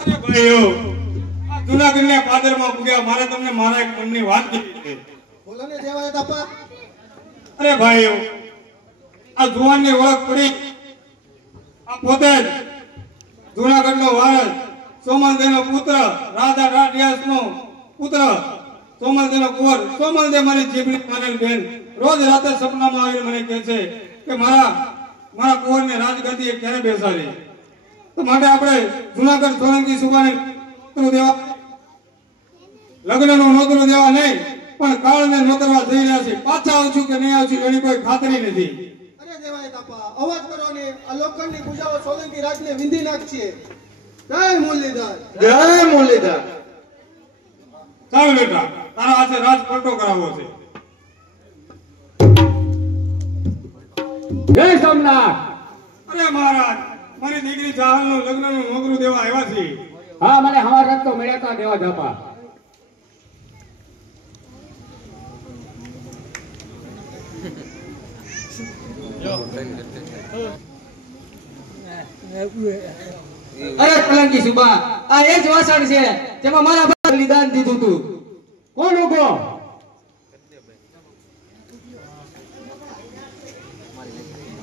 અરે ભાઈઓ, આ જુનાગઢના પાદરમાં પૂગ્યા, મારે તમને મારા એક મનની વાત કહેવી છે. બોલો ને દેવાય તાપા. અરે ભાઈઓ, આ જુવાનની ઓળખ પડી. આ પોતે જ જુનાગઢનો વારસ સોમલદેવનો પુત્ર રાધા રાડિયાસનો પુત્ર સોમલદેવનો કુંવર સોમલદેવ મારી જીભની માનેલ બેન રોજ રાતે સપનામાં આવીને મને કહે છે કે મારા કુંવરને રાજગદ્દીએ ક્યારે બેસાડી. તો માટે આપણે જુનાગઢ સોલંકી સુબાને નોતરું દેવા લગ્નનું નોતરું દેવા નહીં પણ કાળને નોતરવા જઈ રહ્યા છે. પાછા આવશું કે નહીં આવશું એની કોઈ ખાતરી નથી. અરે દેવાય તાપા અવાજ કરો ને આ લોખંડની પૂજાઓ સોલંકી રાજને વિંધી નાખશે. જય મુરલીધર જય મુરલીધર. ચાલ બેટા તારા હાથે રાજ પલટો કરાવવો છે. જય સોમનાથ. અરે મહારાજ મારી દીકરી ચાહલનું લગ્નનું નોતરું દેવા આવ્યા છે. હા મને હવાર રાત તો મળ્યા હતા દેવા જાપા. અરે સોલંકી સુબા આ એ જ વાસણ છે જેમાં મારા બાપ બલિદાન દીધું હતું. કોણ ઉભો?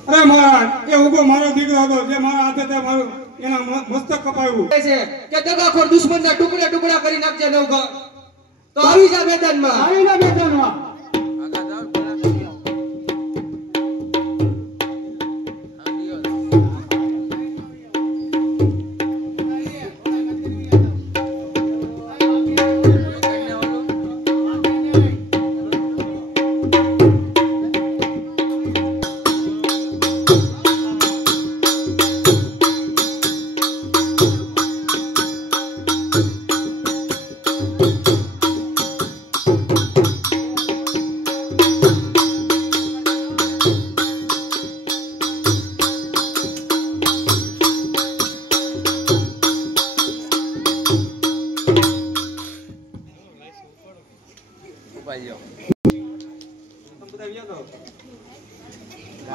અરે મહારાજ એ ઉભો મારો દીકરો હતો જે મારા હાથે તે મારું એના મસ્તક કપાયું. કહે છે કે દગાખોર દુશ્મનના ટુકડા ટુકડા કરી નાખજે નવઘર. તો આવી જા મેદાનમાં. આવી જા મેદાનમાં.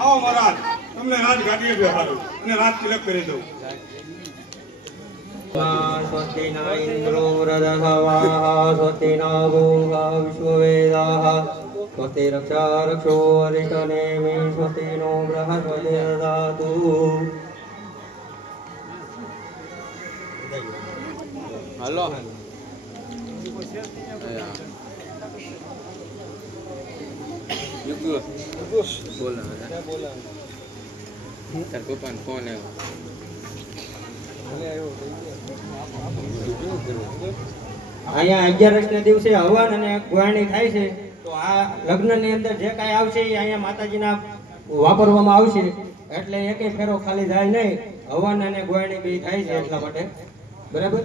આવો મહારાજ તમને રાજગાદીએ બેહાડું અને રાજ તિલક કરી દઉં. સ્વસ્તિ ન ઇન્દ્રો વૃધહવાહ સ્વસ્તિ ન ગોઃ વિશ્વવેદાઃ સ્વસ્તિ રક્ષા રક્ષો અરિષ્ટનેમિ સ્વસ્તિ નો બૃહસ્પતિર્દધાતુ. હાલો બોલા તાર પપ્પાનો ફોન આવ્યો. અહીંયા 11 ના દિવસે હવન અને ગોળણી થાય છે. તો આ લગ્ન ની અંદર જે કાંઈ આવશે એ અહીંયા માતાજીના વાપરવામાં આવશે. એટલે એકેય ફેરો ખાલી જાય નહીં. હવન અને ગોળણી બે થાય છે એટલા માટે. બરાબર.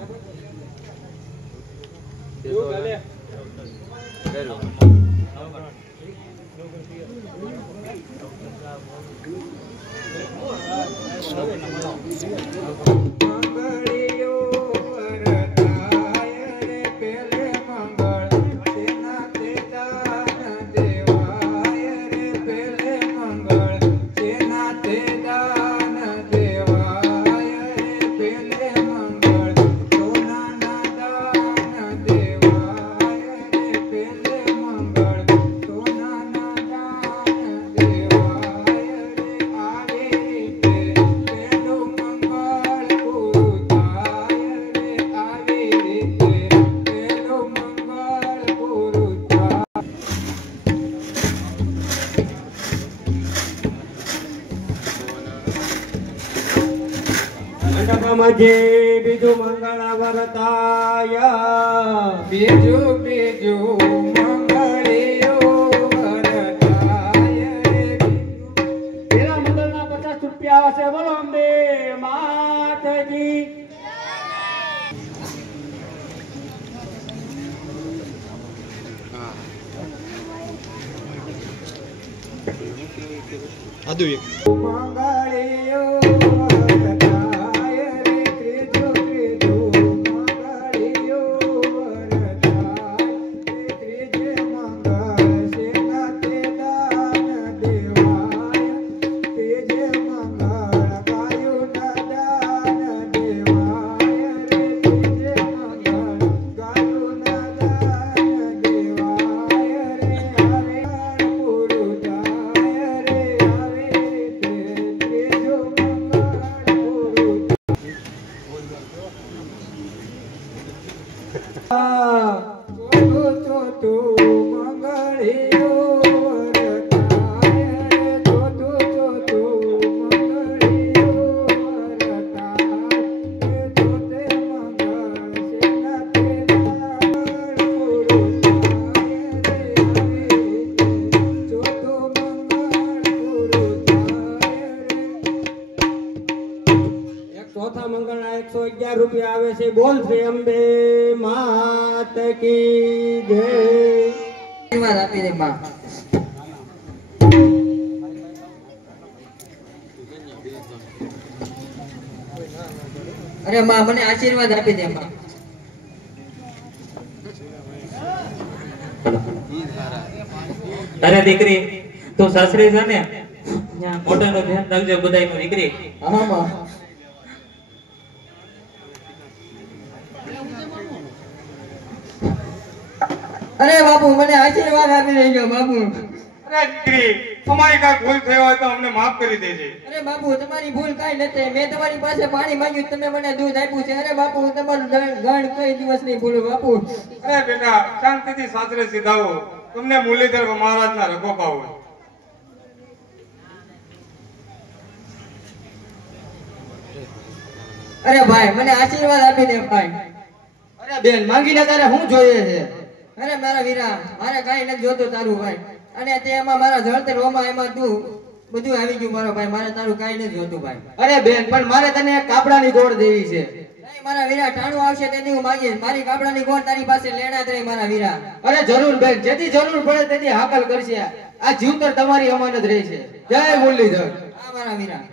મજે બીજું મંગળ વરતાય બીજું મંગળિયો વરતાય. પેલા મંગળના 50 રૂપિયા આવશે. બોલો અંબે માતજી. મંગળિયો જો ચોથા મંગળના 111 રૂપિયા આવે છે. બોલ શ્રી અંબે માત કી જય. આશીર્વાદ આપી દે માં. અરે માં મને આશીર્વાદ આપી દે માં. અરે દીકરી તું સાસરી છે ને મોટાનું ધ્યાન રાખજો બધાયનું દીકરી. હા માં. અરે બાપુ મને આશીર્વાદ આપી દેજો બાપુ. અરે દીકરી તમારી કાંઈ ભૂલ થઈ હોય તો અમને માફ કરી દેજે. અરે બાપુ તમારી ભૂલ કાંઈ નથી. મેં તમારી પાસે પાણી માંગ્યું, તમે મને દૂધ આપ્યું છે. અરે બાપુ હું તમારું ગણ કઈ દિવસ નહીં ભૂલું બાપુ. અરે બેટા શાંતિથી સાસરે સીધાવો, તમને મુરલીધર મહારાજના રઘો પાવો. અરે ભાઈ મને આશીર્વાદ આપી દે ભાઈ. અરે બેન માંગીને તારે શું જોઈએ છે? અરે મારા વીરા મારે કાંઈ નથી જોતું તારું ભાઈ. અને તે એમાં મારા જળતર રોમાં એમાં તું બધું આવી ગયું મારો ભાઈ. મારે તારું કાંઈ નથી જોતું ભાઈ. અરે બેન પણ મારે તને એક કાપડાની ગોળ દેવી છે. નહીં મારા વીરા ટાણું આવશે તેથી હું માંગીશ. મારી કાપડાની ગોળ તારી પાસે લેણા જ રહી મારા વીરા. અરે જરૂર બેન, જેથી જરૂર પડે તેથી હાકલ કરશે. આ જીવતર તમારી અમાનત રહી છે. જય મુરલીધર. હા મારા વીરા.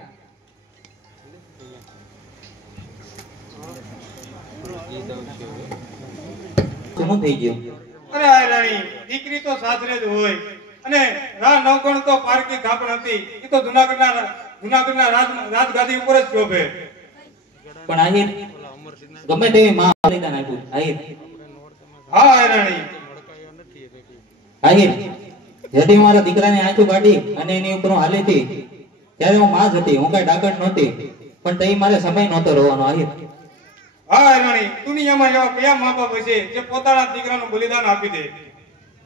શું થઈ ગયું? અરે આ રાણી દીકરી તો સાસરે જ હોય અને રા નવગણ તો પારકી થાપણ હતી. એ તો જુનાગઢના રાજગાદી ઉપર જ શોભે. પણ આહિર ગમે તેવી માં બલિદાન આપ્યું. આહિર હા આ રાણી આહિર જેથી મારા દીકરાને આંખું કાઢી અને એની ઉપર હું હાલી હતી ત્યારે હું માં જ હતી, હું કઈ ડાકટ નહોતી. પણ તઈ મારે સમય નહોતો રહેવાનો. આહિર હા રાણી દુનિયામાં એવા કયા મા બાપ છે જે પોતાના દીકરાનું બલિદાન આપી દે?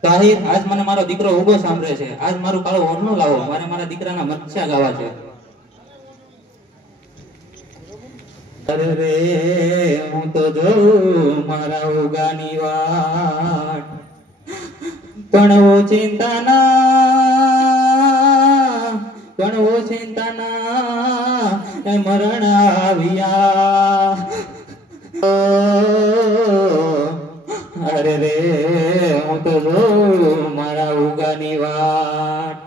તો આહિર આજ મને મારો દીકરો ઉભો સાંભળે છે. આજ મારું કાળું ઓઢણું લાવો, મારે મારા દીકરાના મરચા ગાવા છે. અરે રે હું તો જોઉં મારા ઉગાની વાટ, પણ ઓ ચિંતાના એ મરણ આવ્યા. અરે રે હું તો જોઉં મારા ઉગાની વાટ.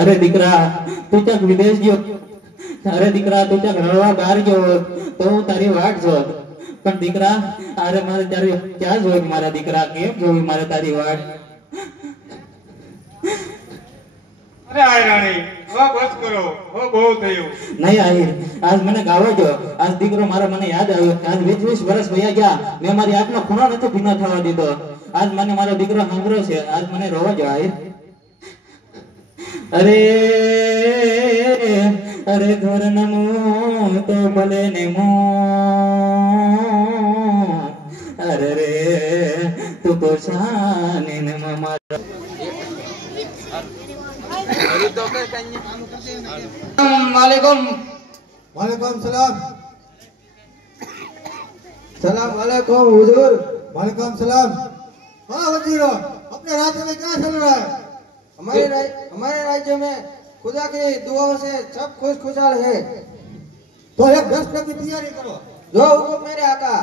અરે દીકરા તું ક્યાંક વિદેશ ગયો, અરે દીકરા તું ક્યાંક રડવા બહાર ગયો તો હું તારી વાટ જોત. પણ દીકરા અરે મારે તારી ક્યાં જોઈ મારા દીકરા, કેમ જોઈ મારે તારી વાટ? અરે આ રાણી હવે બસ કરો, હવે બહુ થયું. નહીં આહિર આજ મને ગાવા દો. આજ દીકરો મારો મને યાદ આવ્યો. આજ 20 વર્ષ વયા ગયા, મેં મારી આંખનો ખૂણો નથી ભીનો થવા દીધો. આજ મને મારો દીકરો સાંભળ્યો છે. આજ મને રોવા દો આહિર. અરે અરે ઘર નમો તો ભલે ને મો, અરે રે તું તો શાને ને મારા. वालेकुम वालेकुम सलाम। सलाम वालेकुम हुजूर। वालेकुम सलाम। हाँ वजीरो, अपने राज्य में क्या चल रहा है? हमारे राज्य में खुदा की दुआओं से सब खुशहाल है। तो एक दस्त की तैयारी करो। जो हुकुम मेरे आका।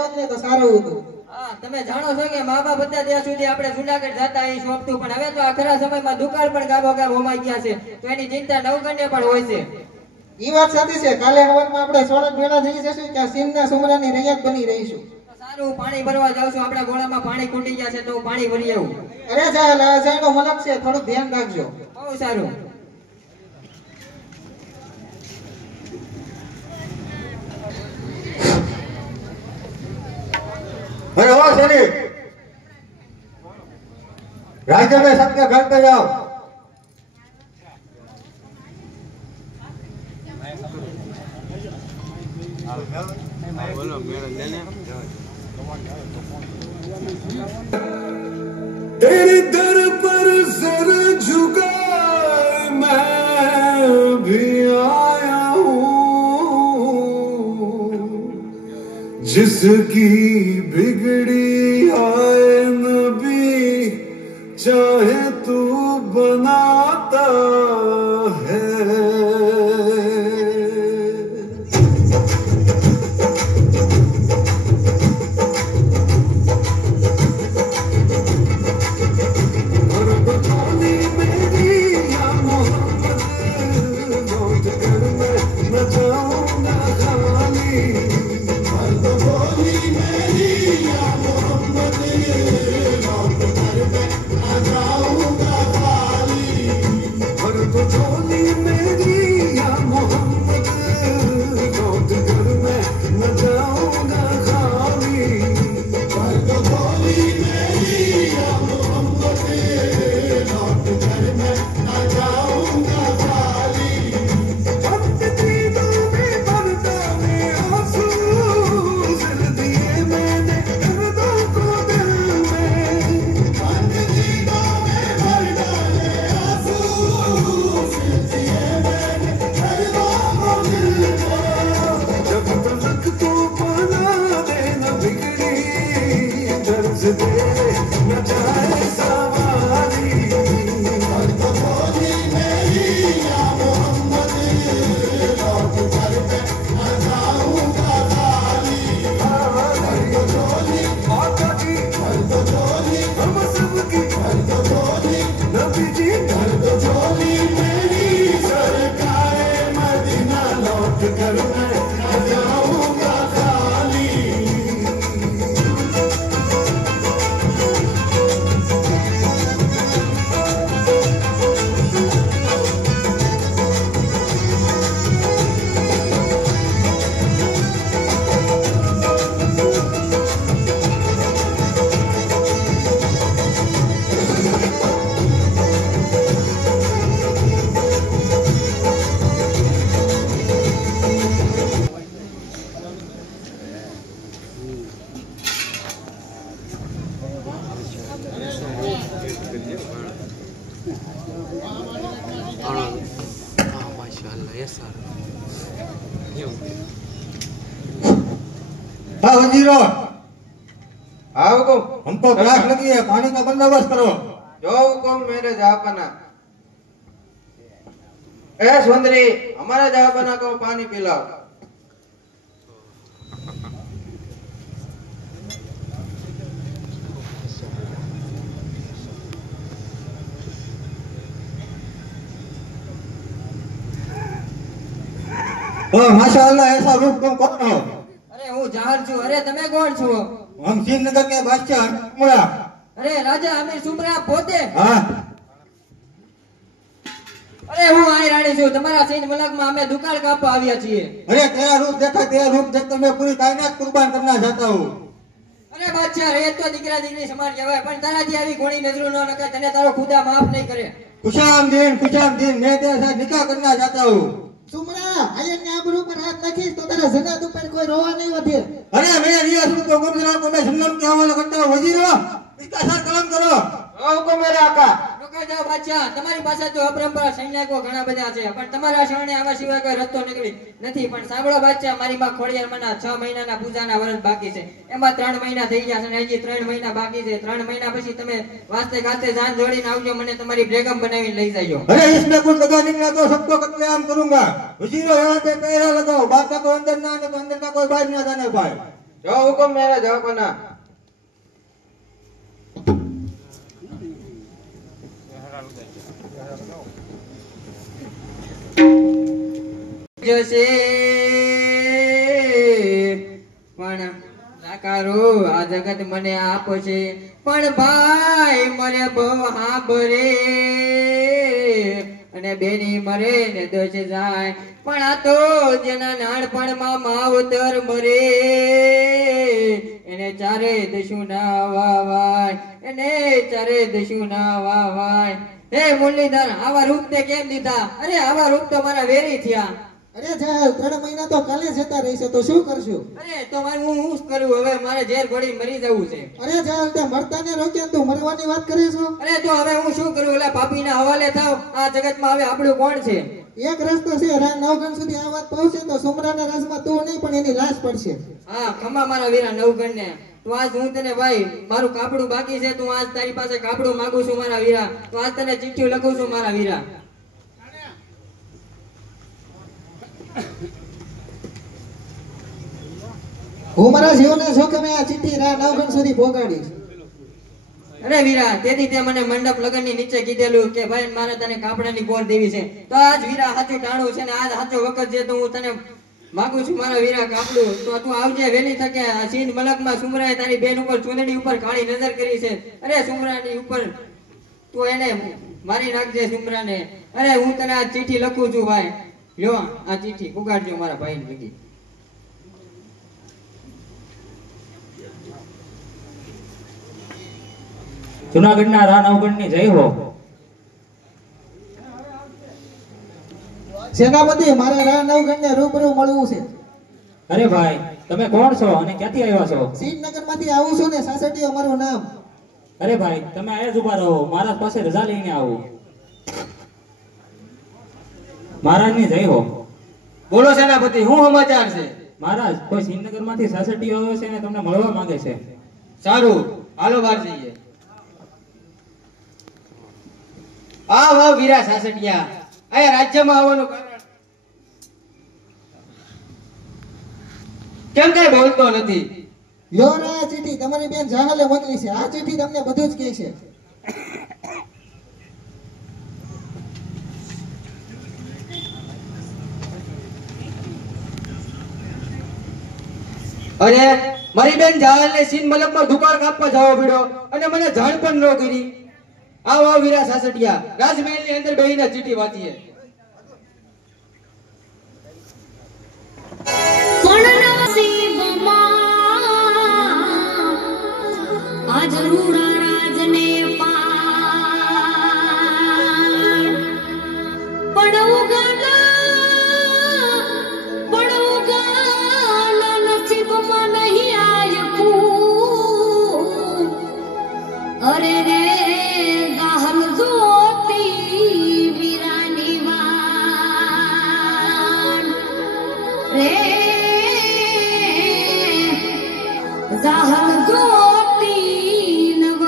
હોત ને તો સારું હતું. હા, તમે જાણો છો કે મા બાપ હતા ત્યાં સુધી આપણે જુનાગઢ જતા અહીં શોભતું, પણ હવે તો આ ખરા સમયમાં દુકાળ પણ ગામો ગામ હોમાઈ ગયા છે, તો એની ચિંતા નવગણ્ય પણ હોય છે. ઈ વાત સાચી છે. કાલે હવનમાં આપણે સોળક ભેળા જઈ જશું કે સીનના સુમરાની રૈયત બની રહીશું. સારું, પાણી ભરવા જાઉં છું. આપણા ગોળામાં પાણી ખૂટી ગયા છે, તો હું પાણી ભરી આવું. અરે જા લાજાનો મલક છે, થોડું ધ્યાન રાખજો. બહુ સારું. अरे वाह सैनिक, राज्य में सबके घर पे जाओ। बोलो मेरा लेने तेरे दर पर सर झुकाए मैं भी आया हूँ, जिसकी बिगड़ी आए नबी चाहे तू बनाता है। हाँ वजीरो, हाँ हुकुम। हमको प्यास लगी है, पानी का बंदोबस्त करो। जो हुकुम मेरे जहापना। ए सुंदरी, हमारे जहापना को पानी पिलाओ। माशाअल्लाह, ऐसा रूप तुम कौन हो? અરે હું જાહર છું. અરે તમે કોણ છો? हम श्रीनगर के बादशाह मुरा। અરે રાજા આમિર સુમરા પોતે? हाँ। અરે હું અહીં રાણી છું. તમારા સિંહ મલકમાં અમે દુકાળ કાપવા આવ્યા છીએ. अरे तेरा रूप देखा, तेरा रूप देख कर मैं पूरी कायनात कुर्बान करना चाहता हूँ। અરે બાદશાહ, રે તો દીકરા દીકરી સમાન કહેવાય, પણ તારાથી આવી ઘોડી નજરો ન નખાય. તને તારો ખુદા માફ નહીં કરે. खुशामदीन, मैं तेरे साथ निकाह करना चाहता हूँ। સુમરા, આયનની આબરૂ પર હાથ નાખીશ તો તારા જનાદ ઉપર કોઈ રોવા નહીં વધે. अरे मेरे रियासत को गुजरात को मैं जन्नत के हवाले करता हूँ। वजीरो, इसका सर कलम करो। हुकुम मेरे आका। રોકાઈ જાઓ બાદશાહ. તમારી પાસે તો અપરંપરા સૈનિકો ઘણા બધા છે, પણ તમારા શરણે આવા સિવાય કોઈ રસ્તો નીકળી નથી. પણ સાંભળો બાદશાહ, મારી માં ખોડિયારમાંના 6 મહિનાના પૂજાના વર્ષ બાકી છે. એમાં 3 મહિના થઈ ગયા છે અને હજી 3 મહિના બાકી છે. 3 મહિના પછી તમે વાસ્તે ગાતે જાન જોડીને આવજો, મને તમારી બેગમ બનાવીને લઈ જાજો. अरे इसमें कुछ लगा निकला तो सबको कत्लेआम करूंगा। वजीरो, यहाँ पे पहरा लगाओ, बात का कोई अंदर ना आने, तो अंदर का कोई बाहर ना जाने पाए। જો હુકમ મેરા જવાબના જશે પણ સાકારો આ જગત મને આપશે પણ ભાઈ મરે બહુ હાંભરે અને બેની મરે ને દોષ જાય પણ આ તો જેના નાનપણમાં માવતર મરે એને ચારે દશું ના વાવાય એને ચારે દશું ના વાવાય હે મુરલીધર આવા રૂપ તે કેમ દીધા અરે આવા રૂપ તો મારા વેરી થયા અરે જાહેર 3 મહિના તો કાલે જતા રહેશે તો શું કરશું અરે તો મારે હું શું કરું હવે મારે ઝેર ગોળી મરી જવું છે અરે જાહેર તે મરતાને રોક્યા તું મરવાની વાત કરે છો અરે તો હવે હું શું કરું ઓલા પાપીના હવાલે થાવ આ જગતમાં હવે આપણું કોણ છે એક રસ્તો છે રાત 9 ગણ સુધી આ વાત પહોંચે તો સુમરાના રસમાં તું નહીં પણ એની લાશ પડશે હા ખમા મારા વીરા 9 ગણ ને તો આજ હું તને ભાઈ મારું કાપડું બાકી છે તું આજ તારી પાસે કાપડું માંગુ છું મારા વીરા તો આજ તને ચિઠ્ઠી લખું છું મારા વીરા હું મારા જીવને જોખમે આ ચિઠ્ઠી રાત 9 ગણ સુધી પહોંચાડીશ અરે વીરા તેથી તે મને મંડપ લગનની નીચે કીધેલું કે ભાઈ મારે તને કાપડાની બોર દેવી છે તો આજ વીરા સાચું ટાણું છે ને આજ સાચો વખત છે તો હું તને માંગુ છું મારા વીરા કાપડું તો તું આવજે વેલી તકે આ સિંધ મલકમાં સુમરાએ તારી બેન ઉપર ચૂંદડી ઉપર કાળી નજર કરી છે અરે સુમરાની ઉપર તું એને મારી નાખજે સુમરાને અરે હું તને આ ચિઠ્ઠી લખું છું ભાઈ લ્યો આ ચિઠ્ઠી પુગાડજો મારા ભાઈને લગી જુનાગઢના રા નવગણની જય હો સેનાપતિ મારે રા 9 ગણને રૂબરૂ મળવું છે અરે ભાઈ તમે કોણ છો અને ક્યાંથી આવ્યા છો શ્રીનગરમાંથી આવું છું ને સાસટીયો મારું નામ અરે ભાઈ તમે અહીંયા જ ઉભા રહો મહારાજ પાસે રજા લઈને આવો મહારાજની જય હો બોલો સેનાપતિ શું સમાચાર છે મહારાજ કોઈ શ્રીનગરમાંથી સાસટીયો આવ્યો છે ને તમને મળવા માંગે છે સારું હાલો બહાર જઈએ આ વાહ વીરા સાસટિયા આ રાજ્યમાં આવવાનું કારણ કેમ કઈ બોલતો નથી લ્યો રે આ ચિઠ્ઠી તમારી બેન જાહલે મોકલી છે આ ચિઠ્ઠી તમને બધું જ કહે છે અરે મારી બેન જાહલને સિંધ મલકમાં દુકાળ કાપવા જવો પડ્યો અને મને જાણ પણ ન કરી આવ આવ વીરા સાસટિયા રાજમહેલની અંદર બેહીને ચીઠી વાંચીએ આજ રૂડા રાજને નસીબમાં નહીં આયકું અરે રે ગાહલ જોતી વીરાની વાન રે ગાહલ જોતી નવ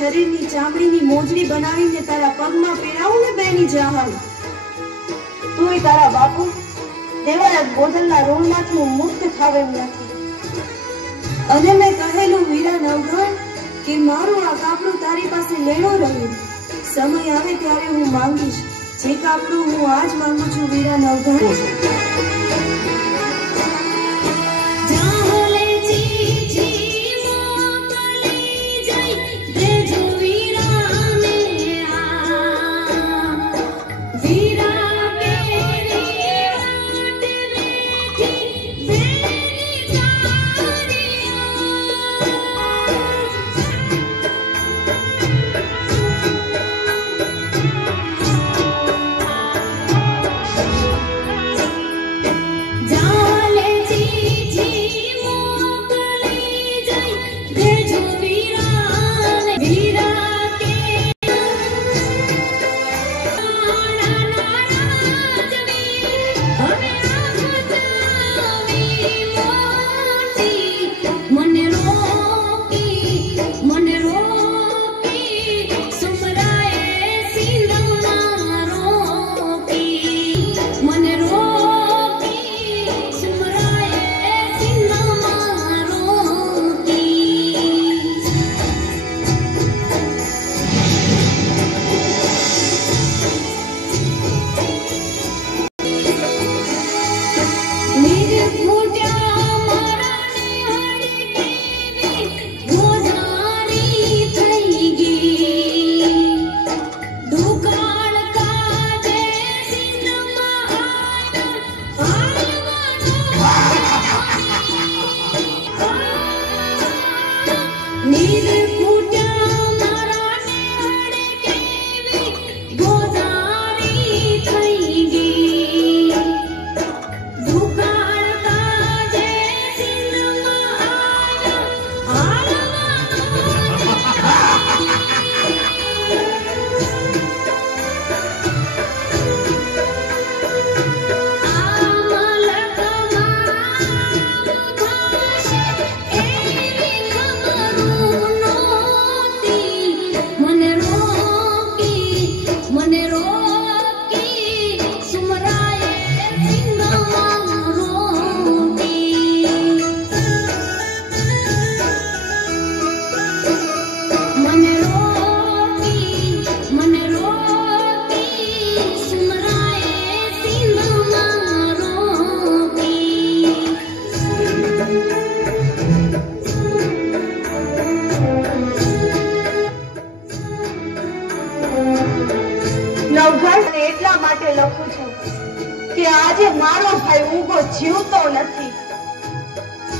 શરીરની ચામડીની મોજડી બનાવીને તારા પગમાં પહેરાવું ને બેની જાહલ. તુંય તારા બાપુ દેવાયા ગોદલના ઋણમાંથી હું મુક્ત થાવેલ નથી. અને મેં કહેલું વીરા નવઘણ કે મારું આ કાપડું તારી પાસે લેણો રહ્યું. સમય આવે ત્યારે હું માંગીશ. જે કાપડું હું આજ માંગુ છું વીરા નવઘણ.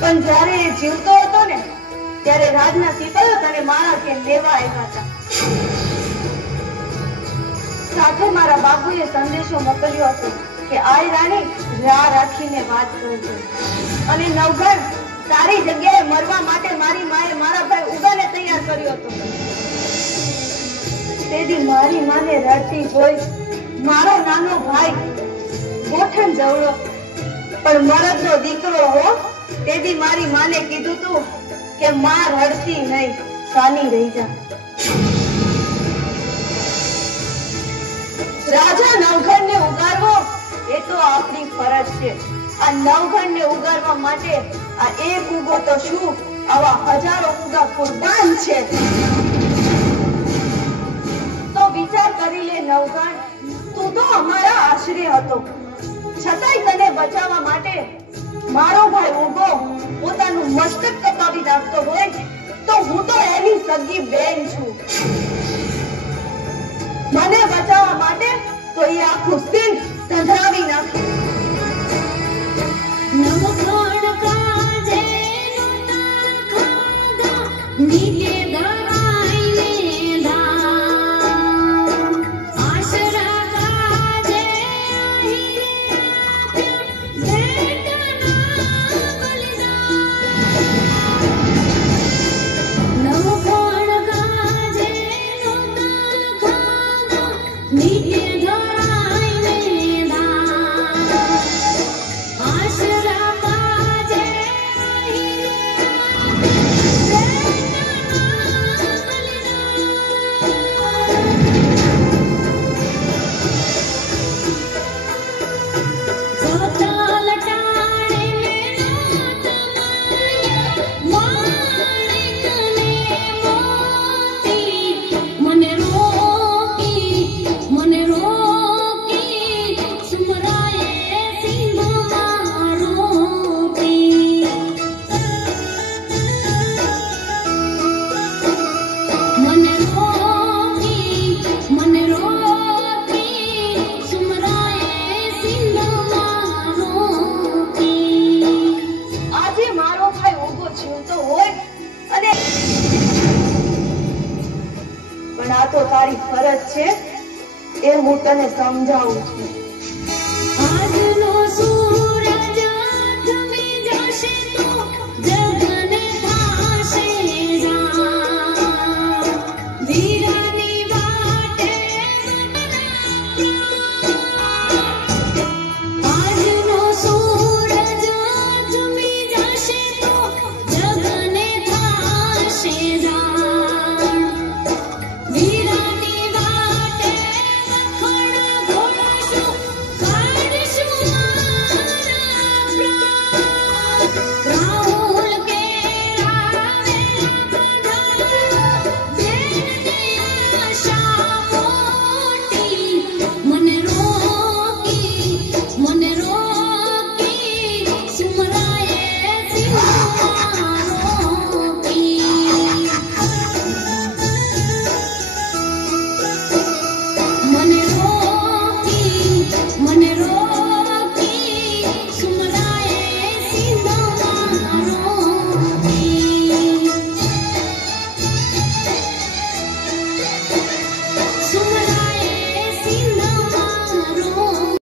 પણ જ્યારે એ જીવતો હતો ને ત્યારે રાજના સિપાહીઓ તને મારા ઘેર લેવા આવ્યા હતા. સાથે મારા બાપુએ સંદેશો મોકલ્યો હતો કે આય રાણી રાહ રાખીને વાત કરજો. અને નવઘણ તારી જગ્યાએ મરવા માટે મારી માએ મારા ભાઈ ઉગાને તૈયાર કર્યો હતો. તેથી મારી માને રડતી જોઈ મારો નાનો ભાઈ ગોઠણ જવળો પણ મરદનો દીકરો હો. તેથી મારી માને કીધું તું કે માં રડતી નહીં, સાની રહી જા. રાજા નવઘણને ઉગારવો એ તો આપણી ફરજ છે. આ નવઘણને ઉગારવા માટે આ એક ઉગો તો શું આવા હજારો ઉગા કુરબાન છે. તો વિચાર કરી લે નવઘણ, તું તો અમારા આશરે હતો, છતાંય તને બચાવવા માટે મારો ભાઈ ઉગો પોતાનું મસ્તક કપાવી નાખતો હોય તો હું તો એની સગી બેન છું. મને બચાવવા માટે તો એ આખું સિંહ સંધરાવી નાખ્યું. નવઘણ કાજે નોતા ખાધા નીચે ધરાઈને ધામ. આશરા કાજે નીચે ધરાઈને હું તને સમજાવું છું. આજનો સૂરજ થમી જશે તો જગને થાશે જાણ. વીરાની વાટે આજનો સૂરજ થમી જશે તો જગને થાશે જાણ. વીરાની વાટે વખણા ઘોડાશું કાઢશું મારા પ્રાણ. રાહુલ કેળાવેલા પધારો જેને આશા મોટી. મને રોકી સુમરાએ સિંહમાં રોકી. મને રોકી સુમરાએ સિંહમાં રોકી. સુમરાએ સિંહમાં રોકી.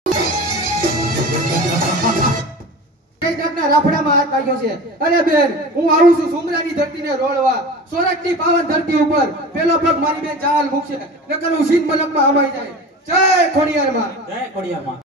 ના રાફડામાં હાથ લાગ્યો છે. અરે બેન, હું આવું છું સુમરાની ધરતીને રોળવા. સોરઠની પાવન ધરતી ઉપર પેલો પગ મારી બેન ચાલ મૂકશે, નકર હું સીન મલકમાં હમાઈ જાય. જય ખોડિયારમાં. જય ખોડિયારમાં.